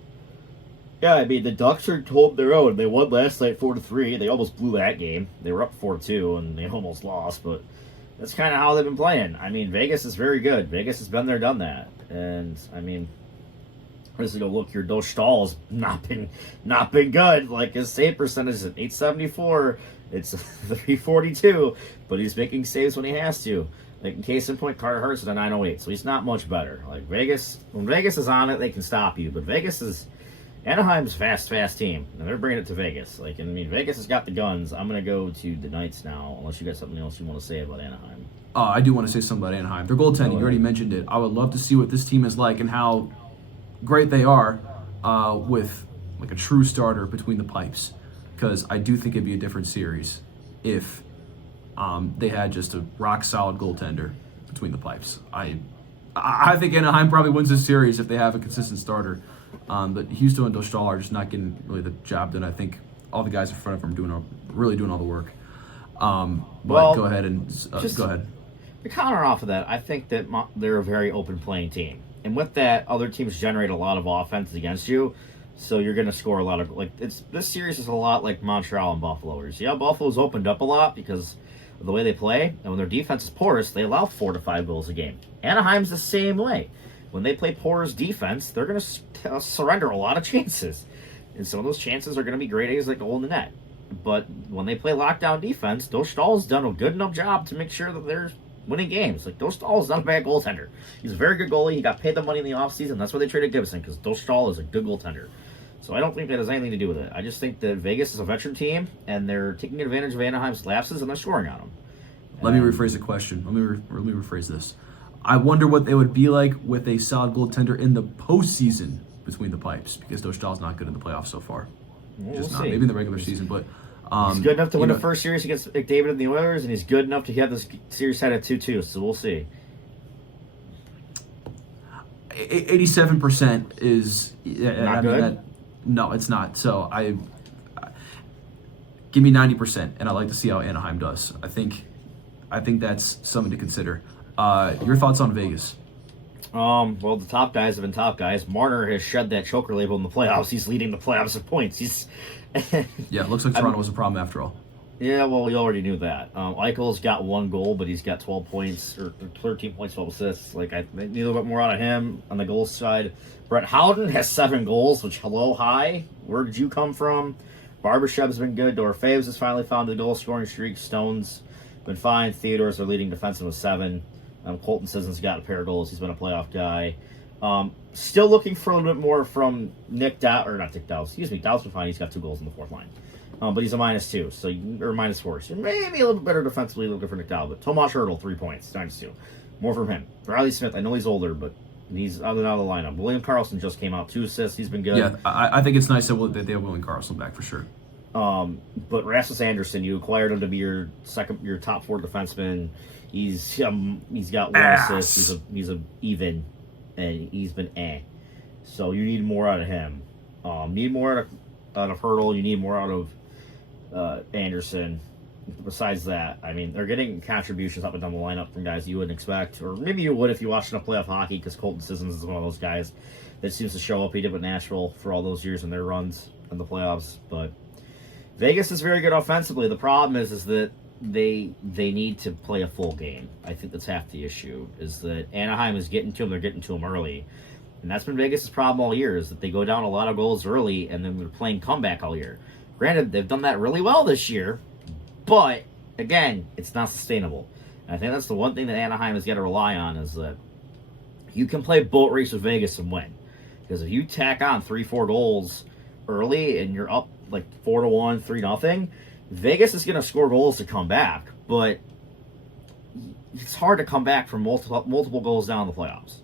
yeah, I mean, the Ducks are holding their own. They won last night 4-3. They almost blew that game. They were up 4-2, and they almost lost, but that's kind of how they've been playing. I mean, Vegas is very good. Vegas has been there, done that. And, I mean, just to go look here, Dostal has not been good. Like, his save percentage is at .874. It's .342, but he's making saves when he has to. Like, in case in point, Carter Hart's at a .908, so he's not much better. Like, when Vegas is on it, they can stop you, but Anaheim's fast team, and they're bringing it to Vegas. Like, I mean, Vegas has got the guns. I'm going to go to the Knights now, unless you got something else you want to say about Anaheim. I do want to say something about Anaheim. Their goaltending, you already mentioned it. I would love to see what this team is like and how great they are with, like, a true starter between the pipes, because I do think it'd be a different series if they had just a rock-solid goaltender between the pipes. I think Anaheim probably wins this series if they have a consistent starter. But Houston and Dostal are just not getting really the job done. I think all the guys in front of them are really doing all the work. But go ahead and go ahead. To counter off of that, I think that they're a very open playing team. And with that, other teams generate a lot of offense against you. So you're going to score a lot of, like, this series is a lot like Montreal and Buffalo. Yeah, Buffalo's opened up a lot because of the way they play. And when their defense is porous, they allow 4 to 5 goals a game. Anaheim's the same way. When they play porous defense, they're going to surrender a lot of chances. And some of those chances are going to be great A's like goal in the net. But when they play lockdown defense, Dostal's done a good enough job to make sure that they're winning games. Like, Dostal is not a bad goaltender. He's a very good goalie. He got paid the money in the offseason. That's why they traded Gibson, because Dostal is a good goaltender. So I don't think that has anything to do with it. I just think that Vegas is a veteran team, and they're taking advantage of Anaheim's lapses, and they're scoring on them. Let me rephrase the question. Let me rephrase this. I wonder what they would be like with a solid goaltender in the postseason between the pipes, because Dostal's not good in the playoffs so far. We'll not. see. Maybe in the regular season, but he's good enough to win the first series against McDavid and the Oilers, and he's good enough to have this series head at 2-2. So we'll see. 87% is not good. No, it's not. So I give me 90%, and I'd like to see how Anaheim does. I think that's something to consider. Your thoughts on Vegas? Well, the top guys have been top guys. Marner has shed that choker label in the playoffs. He's leading the playoffs in points. Yeah, it looks like Toronto was a problem after all. Yeah, well, we already knew that. Eichel's got 1 goal, but he's got 12 points, or 13 points, 12 assists. Like, I need a little bit more out of him on the goal side. Brett Howden has 7 goals, which, hello, hi. Where did you come from? Barbashev's been good. Dorfeus has finally found the goal-scoring streak. Stone's been fine. Theodore's their leading defenseman with 7. Colton Sisson's got a pair of goals. He's been a playoff guy. Still looking for a little bit more from Nick Dow, or not Nick Dow, excuse me. Dow's been fine. He's got 2 goals in the 4th line. But he's a -2, so or -4. So maybe a little bit better defensively, a little different Nick Dow. But Tomas Hertl, 3 points, -2. More from him. Riley Smith, I know he's older, but he's out of the lineup. William Karlsson just came out, 2 assists. He's been good. Yeah, I think it's nice that they have William Karlsson back for sure. But Rasmus Anderson, you acquired him to be your top 4 defenseman. He's got 1 assist. He's a even, and he's been So you need more out of him. Need more out of Hertl. You need more out of Anderson. Besides that, I mean, they're getting contributions up and down the lineup from guys you wouldn't expect, or maybe you would if you watched enough playoff hockey, because Colton Sissons is one of those guys that seems to show up. He did with Nashville for all those years in their runs in the playoffs. But Vegas is very good offensively. The problem is that they need to play a full game. I think that's half the issue, is that Anaheim is getting to them. They're getting to them early. And that's been Vegas' problem all year, is that they go down a lot of goals early, and then they're playing comeback all year. Granted, they've done that really well this year, but, again, it's not sustainable. And I think that's the one thing that Anaheim has got to rely on, is that you can play boat race with Vegas and win. Because if you tack on 3-4 goals early and you're up like 4-1, 3-0, Vegas is going to score goals to come back, but it's hard to come back from multiple goals down in the playoffs.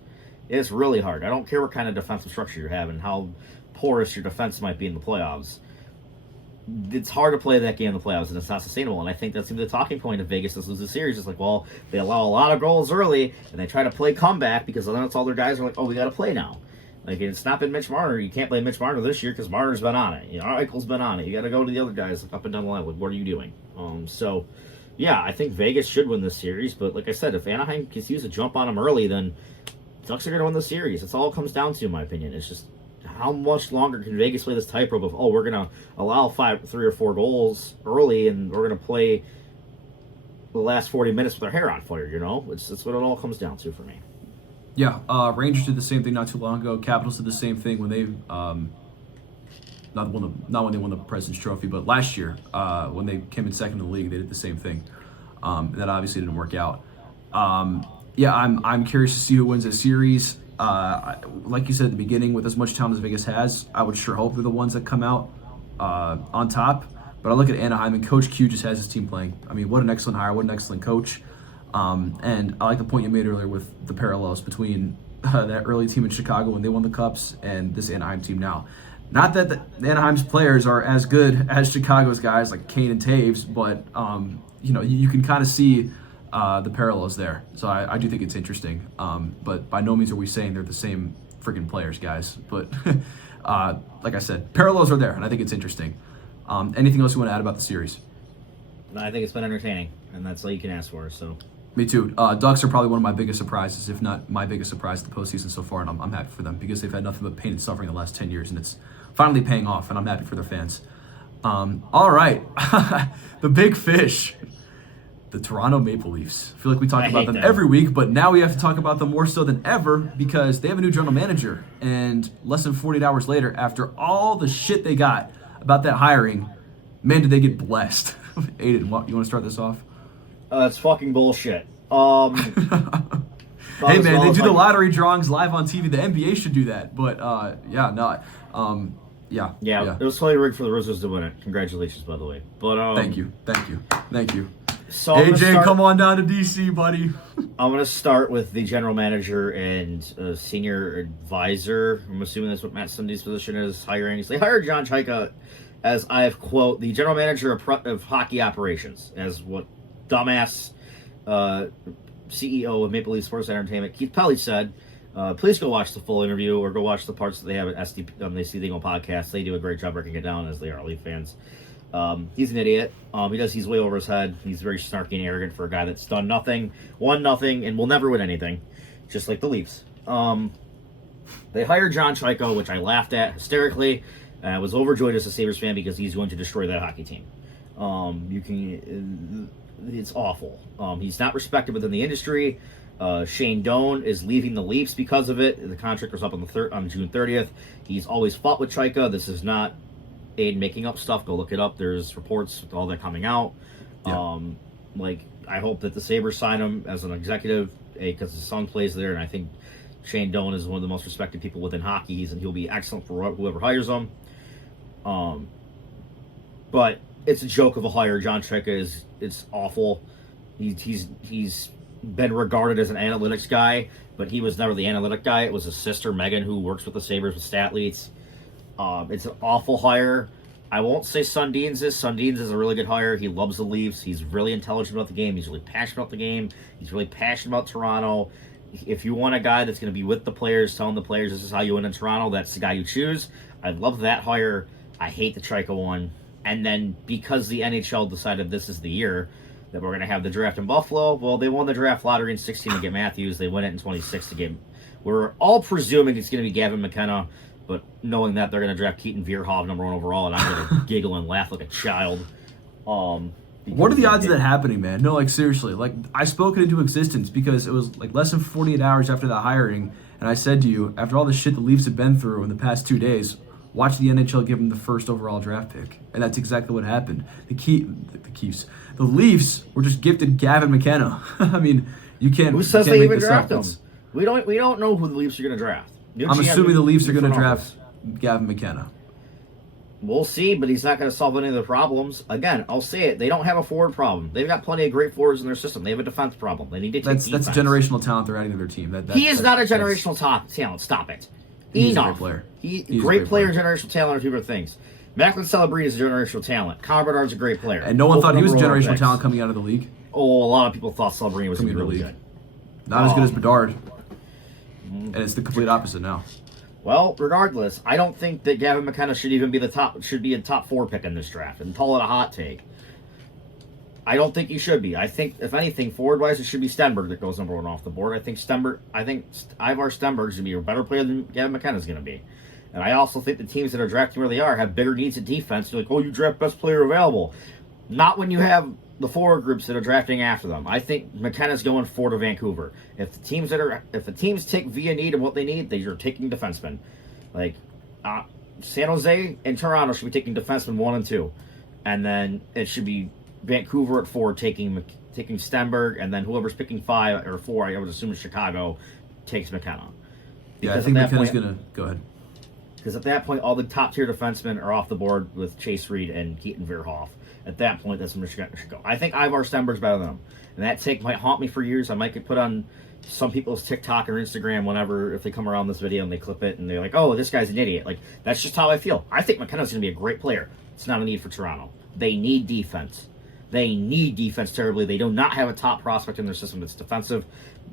It's really hard. I don't care what kind of defensive structure you have and how porous your defense might be in the playoffs. It's hard to play that game in the playoffs, and it's not sustainable. And I think that's the talking point of Vegas this loses the series. It's like, well, they allow a lot of goals early, and they try to play comeback because then that's all their guys are like, oh, we got to play now. Like, it's not been Mitch Marner. You can't play Mitch Marner this year because Marner's been on it. Eichel's been on it. You got to go to the other guys up and down the line. Like, what are you doing? So, yeah, I think Vegas should win this series. But like I said, if Anaheim can use a jump on them early, then Ducks are going to win the series. That's all it comes down to, in my opinion. It's just how much longer can Vegas play this tightrope of, oh, we're going to allow 3 or 4 goals early, and we're going to play the last 40 minutes with our hair on fire, That's what it all comes down to for me. Yeah, Rangers did the same thing not too long ago. Capitals did the same thing when they, not when they won the President's Trophy, but last year when they came in second in the league, they did the same thing. That obviously didn't work out. Yeah, I'm curious to see who wins this series. Like you said at the beginning, with as much talent as Vegas has, I would sure hope they're the ones that come out on top. But I look at Anaheim, and Coach Q just has his team playing. I mean, what an excellent hire, what an excellent coach. And I like the point you made earlier with the parallels between that early team in Chicago when they won the Cups and this Anaheim team now. Not that the Anaheim's players are as good as Chicago's guys like Kane and Taves, but you can kind of see the parallels there. So I do think it's interesting. But by no means are we saying they're the same freaking players, guys. But like I said, parallels are there, and I think it's interesting. Anything else you want to add about the series? I think it's been entertaining, and that's all you can ask for. So Me too. Ducks are probably one of my biggest surprises, if not my biggest surprise of the postseason so far, and I'm happy for them because they've had nothing but pain and suffering the last 10 years, and it's finally paying off, and I'm happy for their fans. All right. The big fish. The Toronto Maple Leafs. I feel like we talk about them every week, but now we have to talk about them more so than ever because they have a new general manager. And less than 48 hours later, after all the shit they got about that hiring, man, did they get blessed. Aidan, you want to start this off? It's fucking bullshit. Hey, man, they do the lottery drawings live on TV. The NBA should do that. But, yeah. It was totally rigged for the Wizards to win it. Congratulations, by the way. But Thank you. So AJ, come on down to DC, buddy. I'm going to start with the general manager and senior advisor. I'm assuming that's what Matt Sunday's position is, hirings. They hired John Chayka as, I have quote, the general manager of hockey operations, as what dumbass CEO of Maple Leaf Sports Entertainment, Keith Pelly, said. Please go watch the full interview or go watch the parts that they have at the See the Eagle podcast. They do a great job breaking it down, as they are Leaf fans. He's an idiot. He's way over his head. He's very snarky and arrogant for a guy that's done nothing, won nothing, and will never win anything, just like the Leafs. They hired John Chayka, which I laughed at hysterically. I was overjoyed as a Sabres fan because he's going to destroy that hockey team. It's awful. He's not respected within the industry. Shane Doan is leaving the Leafs because of it. The contract was up on June 30th. He's always fought with Chayka. This is not Aidan making up stuff. Go look it up. There's reports with all that coming out. Yeah. I hope that the Sabres sign him as an executive because his son plays there, and I think Shane Doan is one of the most respected people within hockey, and he'll be excellent for whoever hires him. But it's a joke of a hire. John Chayka it's awful. He's been regarded as an analytics guy, but he was never the analytic guy. It was his sister Megan who works with the Sabres with Statleets. It's an awful hire. I won't say Sundin's is. Sundin's is a really good hire. He loves the Leafs. He's really intelligent about the game. He's really passionate about the game. He's really passionate about Toronto. If you want a guy that's going to be with the players, telling the players this is how you win in Toronto, that's the guy you choose. I love that hire. I hate the Chayka one. And then because the NHL decided this is the year that we're going to have the draft in Buffalo, well, they won the draft lottery in 16 to get Matthews. They win it in 26 to get... We're all presuming it's going to be Gavin McKenna, but knowing that they're going to draft Keaton Vierhoff number 1 overall, and I'm going to giggle and laugh like a child. What are the odds of that happening, man? No, seriously. I spoke it into existence because it was less than 48 hours after the hiring, and I said to you, after all the shit the Leafs have been through in the past 2 days, watch the NHL give them the first overall draft pick. And that's exactly what happened. The Leafs were just gifted Gavin McKenna. I mean, you can't. Who says they even draft him? We don't know who the Leafs are going to draft. I'm assuming the Leafs are going to draft Gavin McKenna. We'll see, but he's not going to solve any of the problems. Again, I'll say it. They don't have a forward problem. They've got plenty of great forwards in their system. They have a defense problem. They need to take defense. That's generational talent they're adding to their team. He is not a generational talent. Stop it. He's a great player. He's a great player, generational talent are two different things. Macklin Celebrini is a generational talent. Connor Bedard's a great player. And no one thought he was a generational talent coming out of the league. Oh, a lot of people thought Celebrini was going to be really good. Not as good as Bedard. And it's the complete opposite now. Well, regardless, I don't think that Gavin McKenna should even be a top 4 pick in this draft. And call it a hot take. I don't think he should be. I think, if anything, forward-wise, it should be Stenberg that goes number 1 off the board. I think Ivar Stenberg's going to be a better player than Gavin McKenna's going to be. And I also think the teams that are drafting where they are have bigger needs at defense. You're like, oh, you draft best player available. Not when you have the forward groups that are drafting after them. I think McKenna's going 4 to Vancouver. If the teams take via need and what they need, they are taking defensemen. San Jose and Toronto should be taking defensemen 1 and 2. And then it should be Vancouver at 4 taking Stenberg, and then whoever's picking 5 or 4, I would assume Chicago, takes McKenna. Yeah, I think McKenna's going to go ahead. Because at that point, all the top-tier defensemen are off the board with Chase Reed and Keaton Vierhoff. At that point, that's when Michigan should go. I think Ivar Stenberg's better than him. And that take might haunt me for years. I might get put on some people's TikTok or Instagram whenever, if they come around this video and they clip it and they're like, oh, this guy's an idiot. That's just how I feel. I think McKenna's going to be a great player. It's not a need for Toronto. They need defense. They need defense terribly. They do not have a top prospect in their system that's defensive.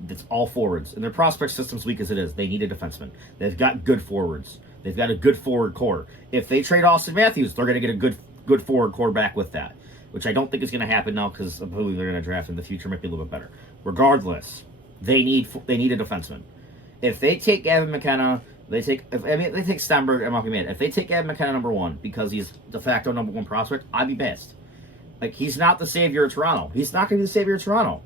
That's all forwards. And their prospect system's weak as it is. They need a defenseman. They've got good forwards. They've got a good forward core. If they trade Austin Matthews, they're going to get a good forward core back with that, which I don't think is going to happen now because of who they're going to draft in the future might be a little bit better. Regardless, they need a defenseman. If they take Gavin McKenna, they take Stenberg. I'm not gonna admit, if they take Gavin McKenna number 1 because he's de facto number 1 prospect, I'd be pissed. Like, he's not the savior of Toronto. He's not gonna be the savior of Toronto.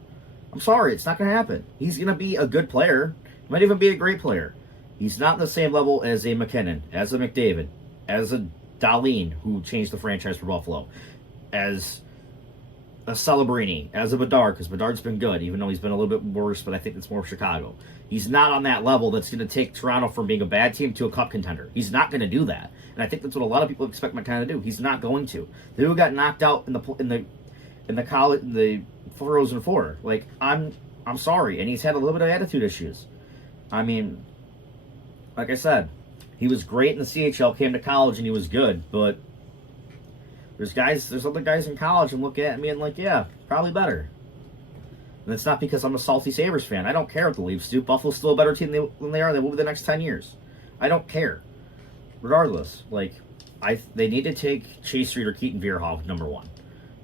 I'm sorry, it's not gonna happen. He's gonna be a good player, might even be a great player. He's not on the same level as a McKinnon, as a McDavid, as a Dahlin, who changed the franchise for Buffalo, as a Celebrini, as a Bedard, because Bedard's been good, even though he's been a little bit worse, but I think it's more Chicago. He's not on that level that's going to take Toronto from being a bad team to a cup contender. He's not going to do that, and I think that's what a lot of people expect McKenna to do. He's not going to. They who got knocked out in the Frozen Four. Like, I'm sorry, and he's had a little bit of attitude issues. I mean, like I said, he was great in the CHL, came to college, and he was good, but there's other guys in college and look at me and like, yeah, probably better. And it's not because I'm a salty Sabres fan. I don't care what the Leafs do. Buffalo's still a better team than they are. They will be the next 10 years. I don't care. Regardless, like, they need to take Chase Reed or Keaton Veerhoff number 1.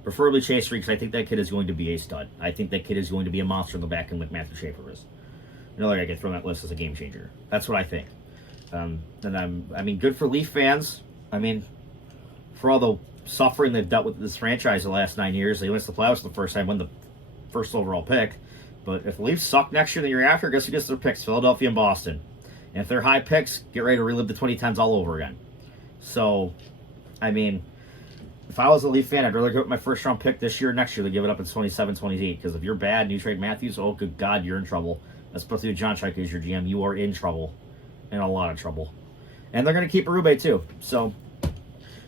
Preferably Chase Reed, because I think that kid is going to be a stud. I think that kid is going to be a monster in the back end like Matthew Schaefer is. Another guy I get thrown on that list as a game changer. That's what I think. And good for Leaf fans. I mean, for all the suffering they've dealt with this franchise the last 9 years, they went to the playoffs the first time, won the first overall pick. But if the Leafs suck next year, the year after, guess who gets their picks? Philadelphia and Boston. And if they're high picks, get ready to relive the 2010s all over again. So, I mean, if I was a Leaf fan, I'd rather go with my first round pick this year or next year than give it up in 27, 28. Because if you're bad and you trade Matthews, oh, good God, you're in trouble. Especially with John Chaika as your GM, you are in trouble. In a lot of trouble. And they're going to keep Berube too. So,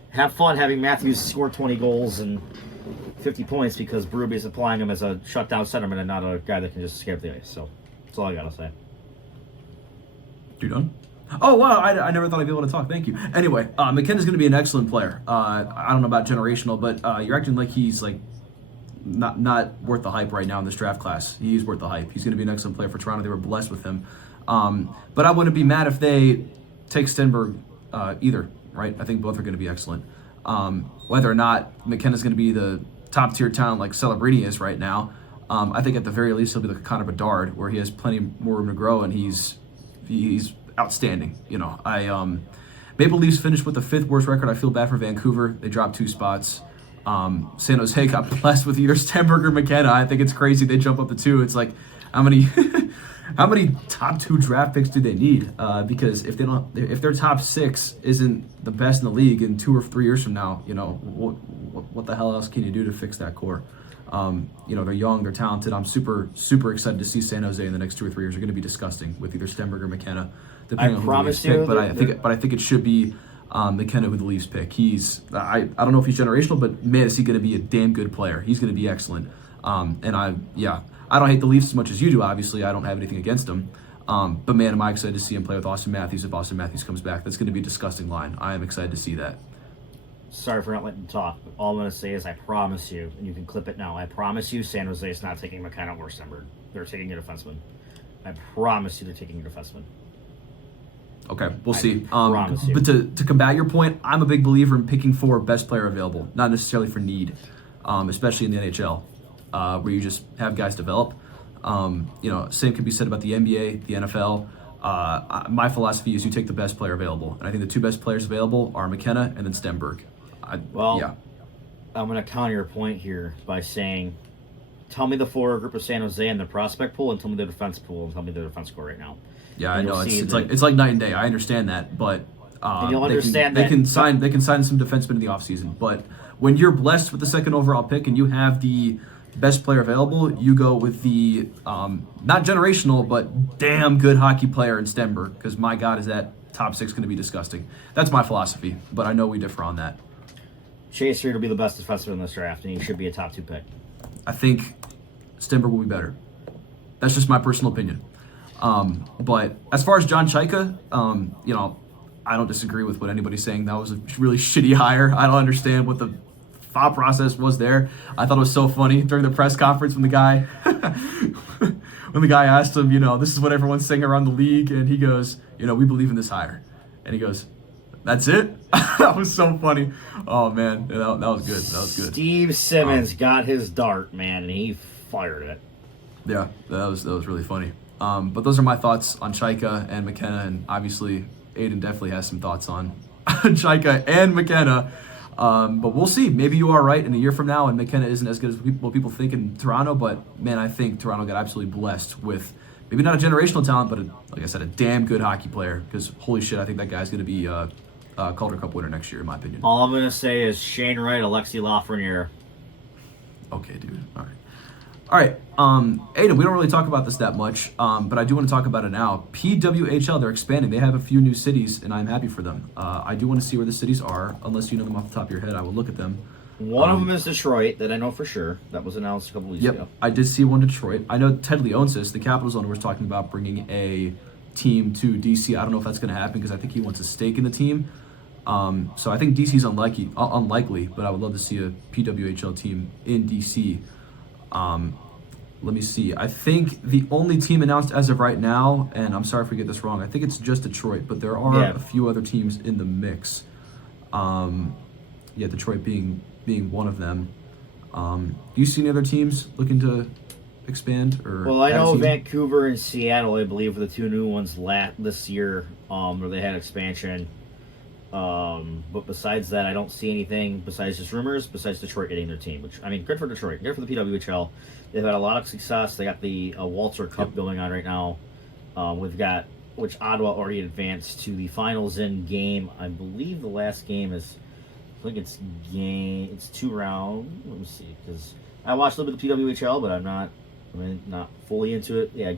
have fun having Matthews score 20 goals and 50 points because Berube is applying him as a shutdown centerman and not a guy that can just escape the ice. So, that's all I got to say. You done? Oh, wow, I never thought I'd be able to talk. Thank you. Anyway, McKenna's going to be an excellent player. I don't know about generational, but you're acting like he's like not worth the hype right now in this draft class. He's worth the hype. He's going to be an excellent player for Toronto. They were blessed with him. But I wouldn't be mad if they take Stenberg either, right? I think both are going to be excellent. Whether or not McKenna's going to be the top-tier talent like Celebrini is right now, I think at the very least he'll be like Connor Bedard, where he has plenty more room to grow, and he's outstanding. You know, Maple Leafs finished with the 5th worst record. I feel bad for Vancouver. They dropped 2 spots. San Jose got blessed with either Stenberg or McKenna. I think it's crazy they jump up to 2. It's like, how many top 2 draft picks do they need? Because if their top 6 isn't the best in the league in 2 or 3 years from now, you know, what the hell else can you do to fix that core? You know, they're young, they're talented. I'm super, super excited to see San Jose in the next 2 or 3 years. They're going to be disgusting with either Stenberg or McKenna, depending on who the Leafs pick. But I think it should be McKenna who the Leafs pick. I don't know if he's generational, but man, is he going to be a damn good player. He's going to be excellent. I don't hate the Leafs as much as you do, obviously. I don't have anything against them. But man, am I excited to see him play with Austin Matthews if Austin Matthews comes back. That's going to be a disgusting line. I am excited to see that. Sorry for not letting you talk, but all I'm going to say is I promise you, and you can clip it now, I promise you San Jose is not taking McKenna or Stenberg. They're taking a defenseman. I promise you they're taking a defenseman. Okay, we'll see. Promise you. But to combat your point, I'm a big believer in picking for best player available, not necessarily for need, especially in the NHL, where you just have guys develop. You know, same can be said about the NBA, the NFL. My philosophy is you take the best player available, and I think the 2 best players available are McKenna and then Stenberg. I'm going to counter your point here by saying, tell me the forward group of San Jose and the prospect pool, and tell me the defense pool, and tell me the defense score right now. Yeah, I know it's like night and day. I understand that, but they can sign some defensemen in the offseason. But when you're blessed with the 2nd overall pick and you have the best player available, you go with the not generational but damn good hockey player in Stenberg, because my God, is that top 6 going to be disgusting. That's my philosophy, but I know we differ on that. Chase Reed will be the best defenseman in this draft, and he should be a top 2 pick. I think Stenberg will be better. That's just my personal opinion. But as far as John Chaika, you know, I don't disagree with what anybody's saying. That was a really shitty hire. I don't understand what the thought process was there. I thought it was so funny during the press conference when the guy asked him, you know, this is what everyone's saying around the league, and he goes, you know, we believe in this hire. And he goes, that's it? That was so funny. Oh, man. That was good. That was good. Steve Simmons got his dart, man, and he fired it. Yeah, that was really funny. But those are my thoughts on Chaika and McKenna, and obviously Aidan definitely has some thoughts on Chaika and McKenna. But we'll see. Maybe you are right in a year from now, and McKenna isn't as good as what people think in Toronto. But man, I think Toronto got absolutely blessed with maybe not a generational talent, but like I said, a damn good hockey player. Because holy shit, I think that guy's going to be a Calder Cup winner next year, in my opinion. All I'm gonna say is Shane Wright, Alexi Lafreniere. Okay, dude. All right. Aidan, we don't really talk about this that much, but I do want to talk about it now. PWHL, they're expanding. They have a few new cities, and I'm happy for them. I do want to see where the cities are. Unless you know them off the top of your head, I will look at them. One of them is Detroit, that I know for sure. That was announced a couple weeks ago. I did see one Detroit. I know Ted Leonsis, the Capitals owner, was talking about bringing a team to DC. I don't know if that's going to happen because I think he wants a stake in the team. So I think DC is unlikely, but I would love to see a PWHL team in DC. Let me see. I think the only team announced as of right now, and I'm sorry if we get this wrong, I think it's just Detroit, but there are a few other teams in the mix. Detroit being one of them. Do you see any other teams looking to expand? Well, I know Vancouver and Seattle, I believe, were the two new ones this year where they had expansion. But besides that, I don't see anything besides just rumors, besides Detroit getting their team, which, I mean, good for Detroit, good for the PWHL. They've had a lot of success. They got the Walter Cup going on right now. Which Ottawa already advanced to the finals in game. I believe the last game is, it's 2 round. Let me see, because I watched a little bit of PWHL, but I'm not fully into it. Yeah,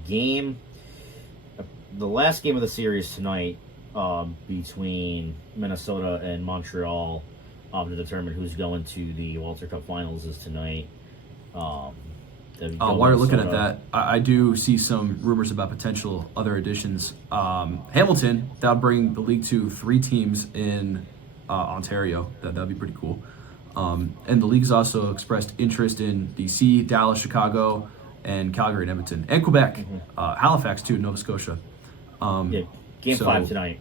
the last game of the series tonight, between Minnesota and Montreal to determine who's going to the Walter Cup Finals is tonight. While you're looking at that, I do see some rumors about potential other additions. Hamilton, that'll bring the league to 3 teams in Ontario. That'd be pretty cool. And the league's also expressed interest in DC, Dallas, Chicago, and Calgary and Edmonton, and Quebec, Halifax too, Nova Scotia. Game 5 tonight.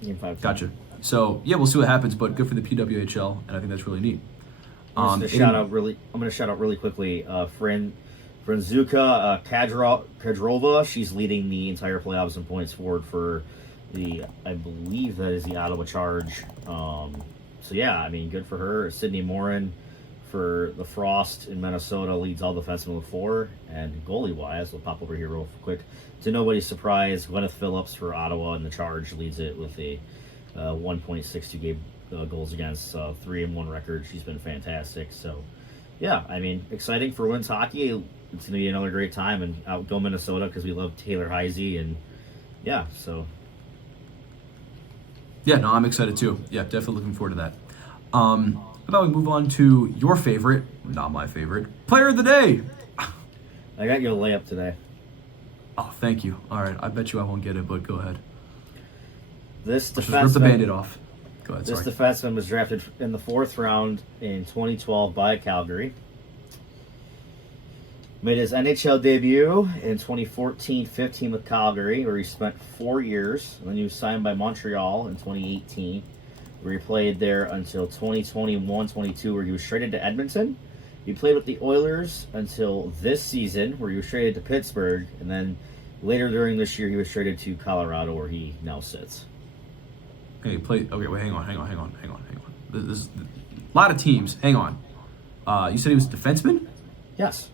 Game 5. Gotcha. So we'll see what happens, but good for the PWHL, and I think that's really neat. I'm going to shout out really quickly. Franzuka Kadrova. She's leading the entire playoffs in points forward for I believe that is the Ottawa Charge. Good for her. Sydney Morin for the Frost in Minnesota leads all defensemen with 4, and goalie-wise, we'll pop over here real quick. To nobody's surprise, Gwyneth Phillips for Ottawa and the Charge leads it with a 1.62 game goals against, 3-1 record. She's been fantastic. So, exciting for women's hockey. It's going to be another great time, and out go Minnesota because we love Taylor Heisey, and I'm excited too. Yeah, definitely looking forward to that. How about we move on to your favorite, not my favorite, player of the day? I got you a layup today. Oh, thank you. All right, I bet you I won't get it, but go ahead. Let's just rip the Band-Aid off. Go ahead, This defenseman was drafted in the 4th round in 2012 by Calgary. Made his NHL debut in 2014-15 with Calgary, where he spent 4 years. And then he was signed by Montreal in 2018, where he played there until 2021-22, where he was traded to Edmonton. He played with the Oilers until this season, where he was traded to Pittsburgh, and then later during this year, he was traded to Colorado, where he now sits. Okay, hang on. This is a lot of teams. Hang on. You said he was a defenseman? Yes.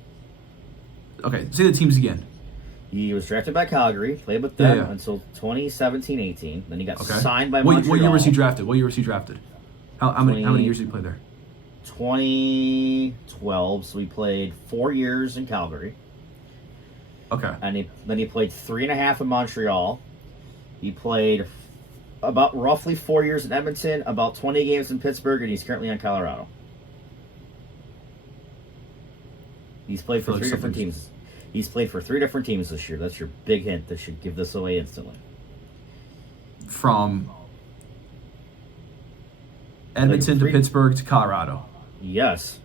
Okay, say the teams again. He was drafted by Calgary, played with them until 2017-18. Then he got signed by Montreal. What year was he drafted? How many years did he play there? 2012. So he played 4 years in Calgary. Okay. And then he played 3.5 in Montreal. He played about roughly 4 years in Edmonton, about 20 games in Pittsburgh, and he's currently on Colorado. He's played for 3 different teams. He's played for 3 different teams this year. That's your big hint that should give this away instantly. From Edmonton to Pittsburgh to Colorado. Yes.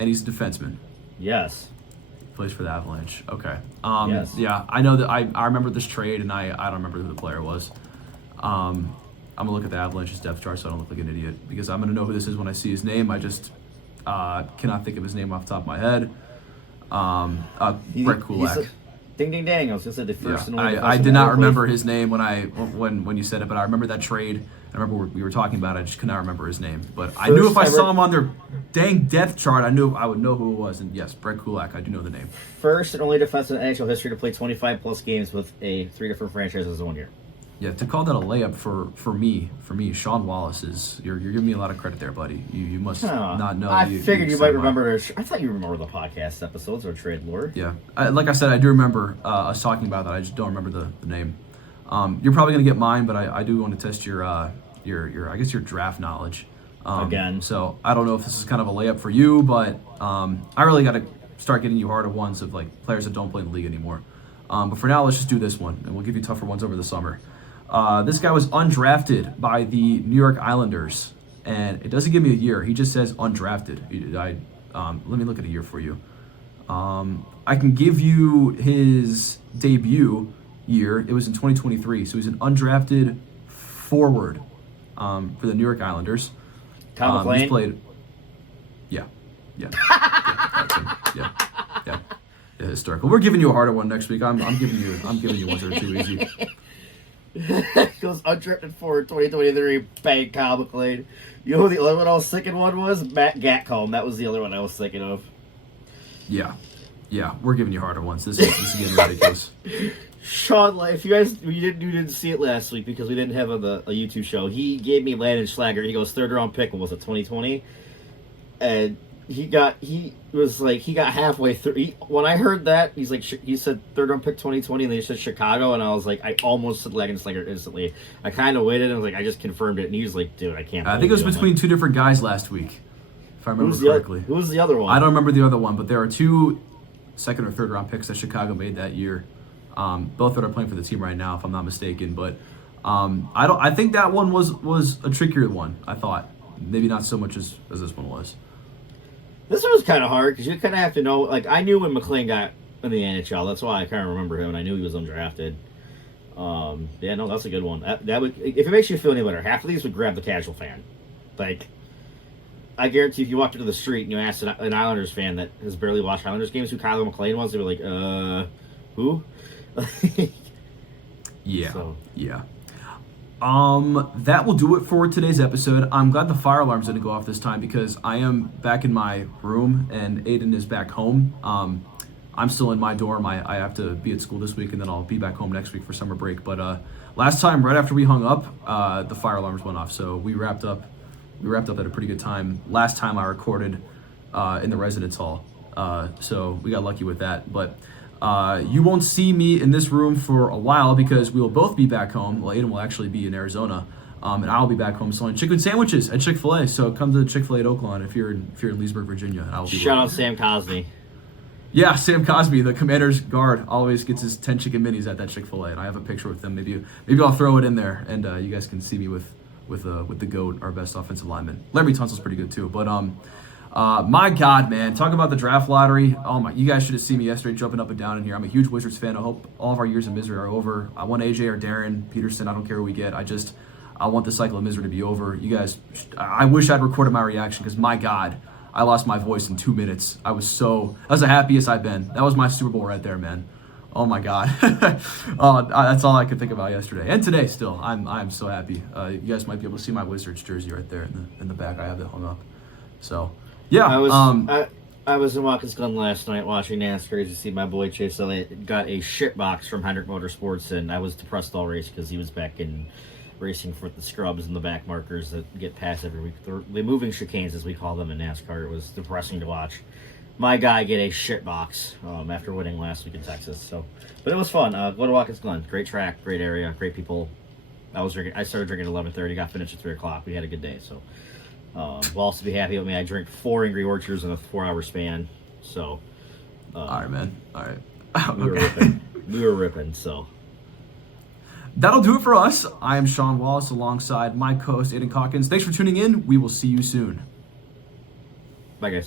And he's a defenseman. Yes. Plays for the Avalanche. Okay. Yes. Yeah, I know that I remember this trade, and I don't remember who the player was. I'm going to look at the Avalanche's depth chart so I don't look like an idiot, because I'm going to know who this is when I see his name. I just cannot think of his name off the top of my head. Brett Kulak. Ding, ding, dang. I was going to say the first and only. I did not remember his name when you said it, but I remember that trade. I remember we were talking about it. I just could not remember his name. But I knew if I saw him on their dang depth chart, I would know who it was. And yes, Brett Kulak, I do know the name. First and only defenseman in NHL history to play 25-plus games with 3 different franchises in 1 year. Yeah, to call that a layup for me, Sean Wallace you're giving me a lot of credit there, buddy. You must not know. I figured you might remember. I thought you remember the podcast episodes or trade lore. Yeah, like I said, I do remember us talking about that. I just don't remember the name. You're probably gonna get mine, but I do want to test your I guess your draft knowledge. Again. So I don't know if this is kind of a layup for you, but I really got to start getting you harder ones of like players that don't play in the league anymore. But for now, let's just do this one, and we'll give you tougher ones over the summer. This guy was undrafted by the New York Islanders, and it doesn't give me a year. He just says undrafted. Let me look at a year for you. I can give you his debut year. It was in 2023, so he's an undrafted forward for the New York Islanders. Kyle McLean? He's played. Yeah. That's him. Yeah. Historical. We're giving you a harder one next week. I'm giving you ones that are too easy. Goes undrafted forward 2023. Bang, Kyle McLean. You know who the other one I was thinking was? Matt Gatcomb. That was the other one I was thinking of. Yeah. We're giving you harder ones. This is getting ridiculous. Sean, if you didn't see it last week because we didn't have a YouTube show, he gave me Landon Schlager. He goes third round pick. What was it, 2020? And he got halfway through. When I heard that, he said third round pick 2020, and they said Chicago, and I was like, I almost said Landon Schlager instantly. I kind of waited, and I was like, I just confirmed it, and he was like, dude, I can't. I think it was between two different guys last week, if I remember correctly. Who was the other one? I don't remember the other one, but there are 2 second or third round picks that Chicago made that year. Both that are playing for the team right now, if I'm not mistaken. But I think that one was a trickier one. I thought maybe not so much as this one was. This one was kind of hard because you kind of have to know. Like I knew when McLean got in the NHL, that's why I kind of remember him, and I knew he was undrafted. That's a good one. That would, if it makes you feel any better, half of these would grab the casual fan. Like I guarantee, if you walked into the street and you asked an Islanders fan that has barely watched Islanders games who Kyle McLean was, they were like, who? Yeah. That will do it for today's episode. I'm glad the fire alarms didn't go off this time because I am back in my room and Aidan is back home. I'm still in my dorm. I have to be at school this week and then I'll be back home next week for summer break. But last time, right after we hung up, the fire alarms went off. So we wrapped up at a pretty good time. Last time I recorded in the residence hall. So we got lucky with that. But you won't see me in this room for a while because we will both be back home. Well, Aidan will actually be in Arizona, and I'll be back home selling chicken sandwiches at Chick-fil-A. So come to Chick-fil-A at Oakland if you're in Leesburg, Virginia. And I'll be Shout out Sam Cosby. Yeah, Sam Cosby, the Commander's guard, always gets his 10 chicken minis at that Chick-fil-A, and I have a picture with them. Maybe I'll throw it in there, and you guys can see me with the GOAT, our best offensive lineman. Larry Tunsil's pretty good too, but my God, man, talk about the draft lottery. Oh my, you guys should have seen me yesterday jumping up and down in here. I'm a huge Wizards fan. I hope all of our years of misery are over. I want AJ or Darren Peterson. I don't care who we get. I want the cycle of misery to be over. You guys, I wish I'd recorded my reaction because my God, I lost my voice in 2 minutes. That was the happiest I've been. That was my Super Bowl right there, man. Oh my God. That's all I could think about yesterday and today. Still, I'm so happy. You guys might be able to see my Wizards jersey right there in the back. I have it hung up. So. Yeah, I was in Watkins Glen last night watching NASCAR to see my boy Chase Elliott got a shit box from Hendrick Motorsports, and I was depressed all race because he was back in racing for the scrubs and the back markers that get passed every week. The moving chicanes, as we call them in NASCAR. It was depressing to watch my guy get a shit box after winning last week in Texas. But it was fun. Go to Watkins Glen. Great track, great area, great people. I started drinking at 11:30, got finished at 3 o'clock. We had a good day, so. Will also be happy with me. I drank 4 Angry Orchards in a 4-hour span. So, all right, man. All right. We were ripping. So, that'll do it for us. I am Sean Wallace alongside my co-host Aidan Calkins. Thanks for tuning in. We will see you soon. Bye, guys.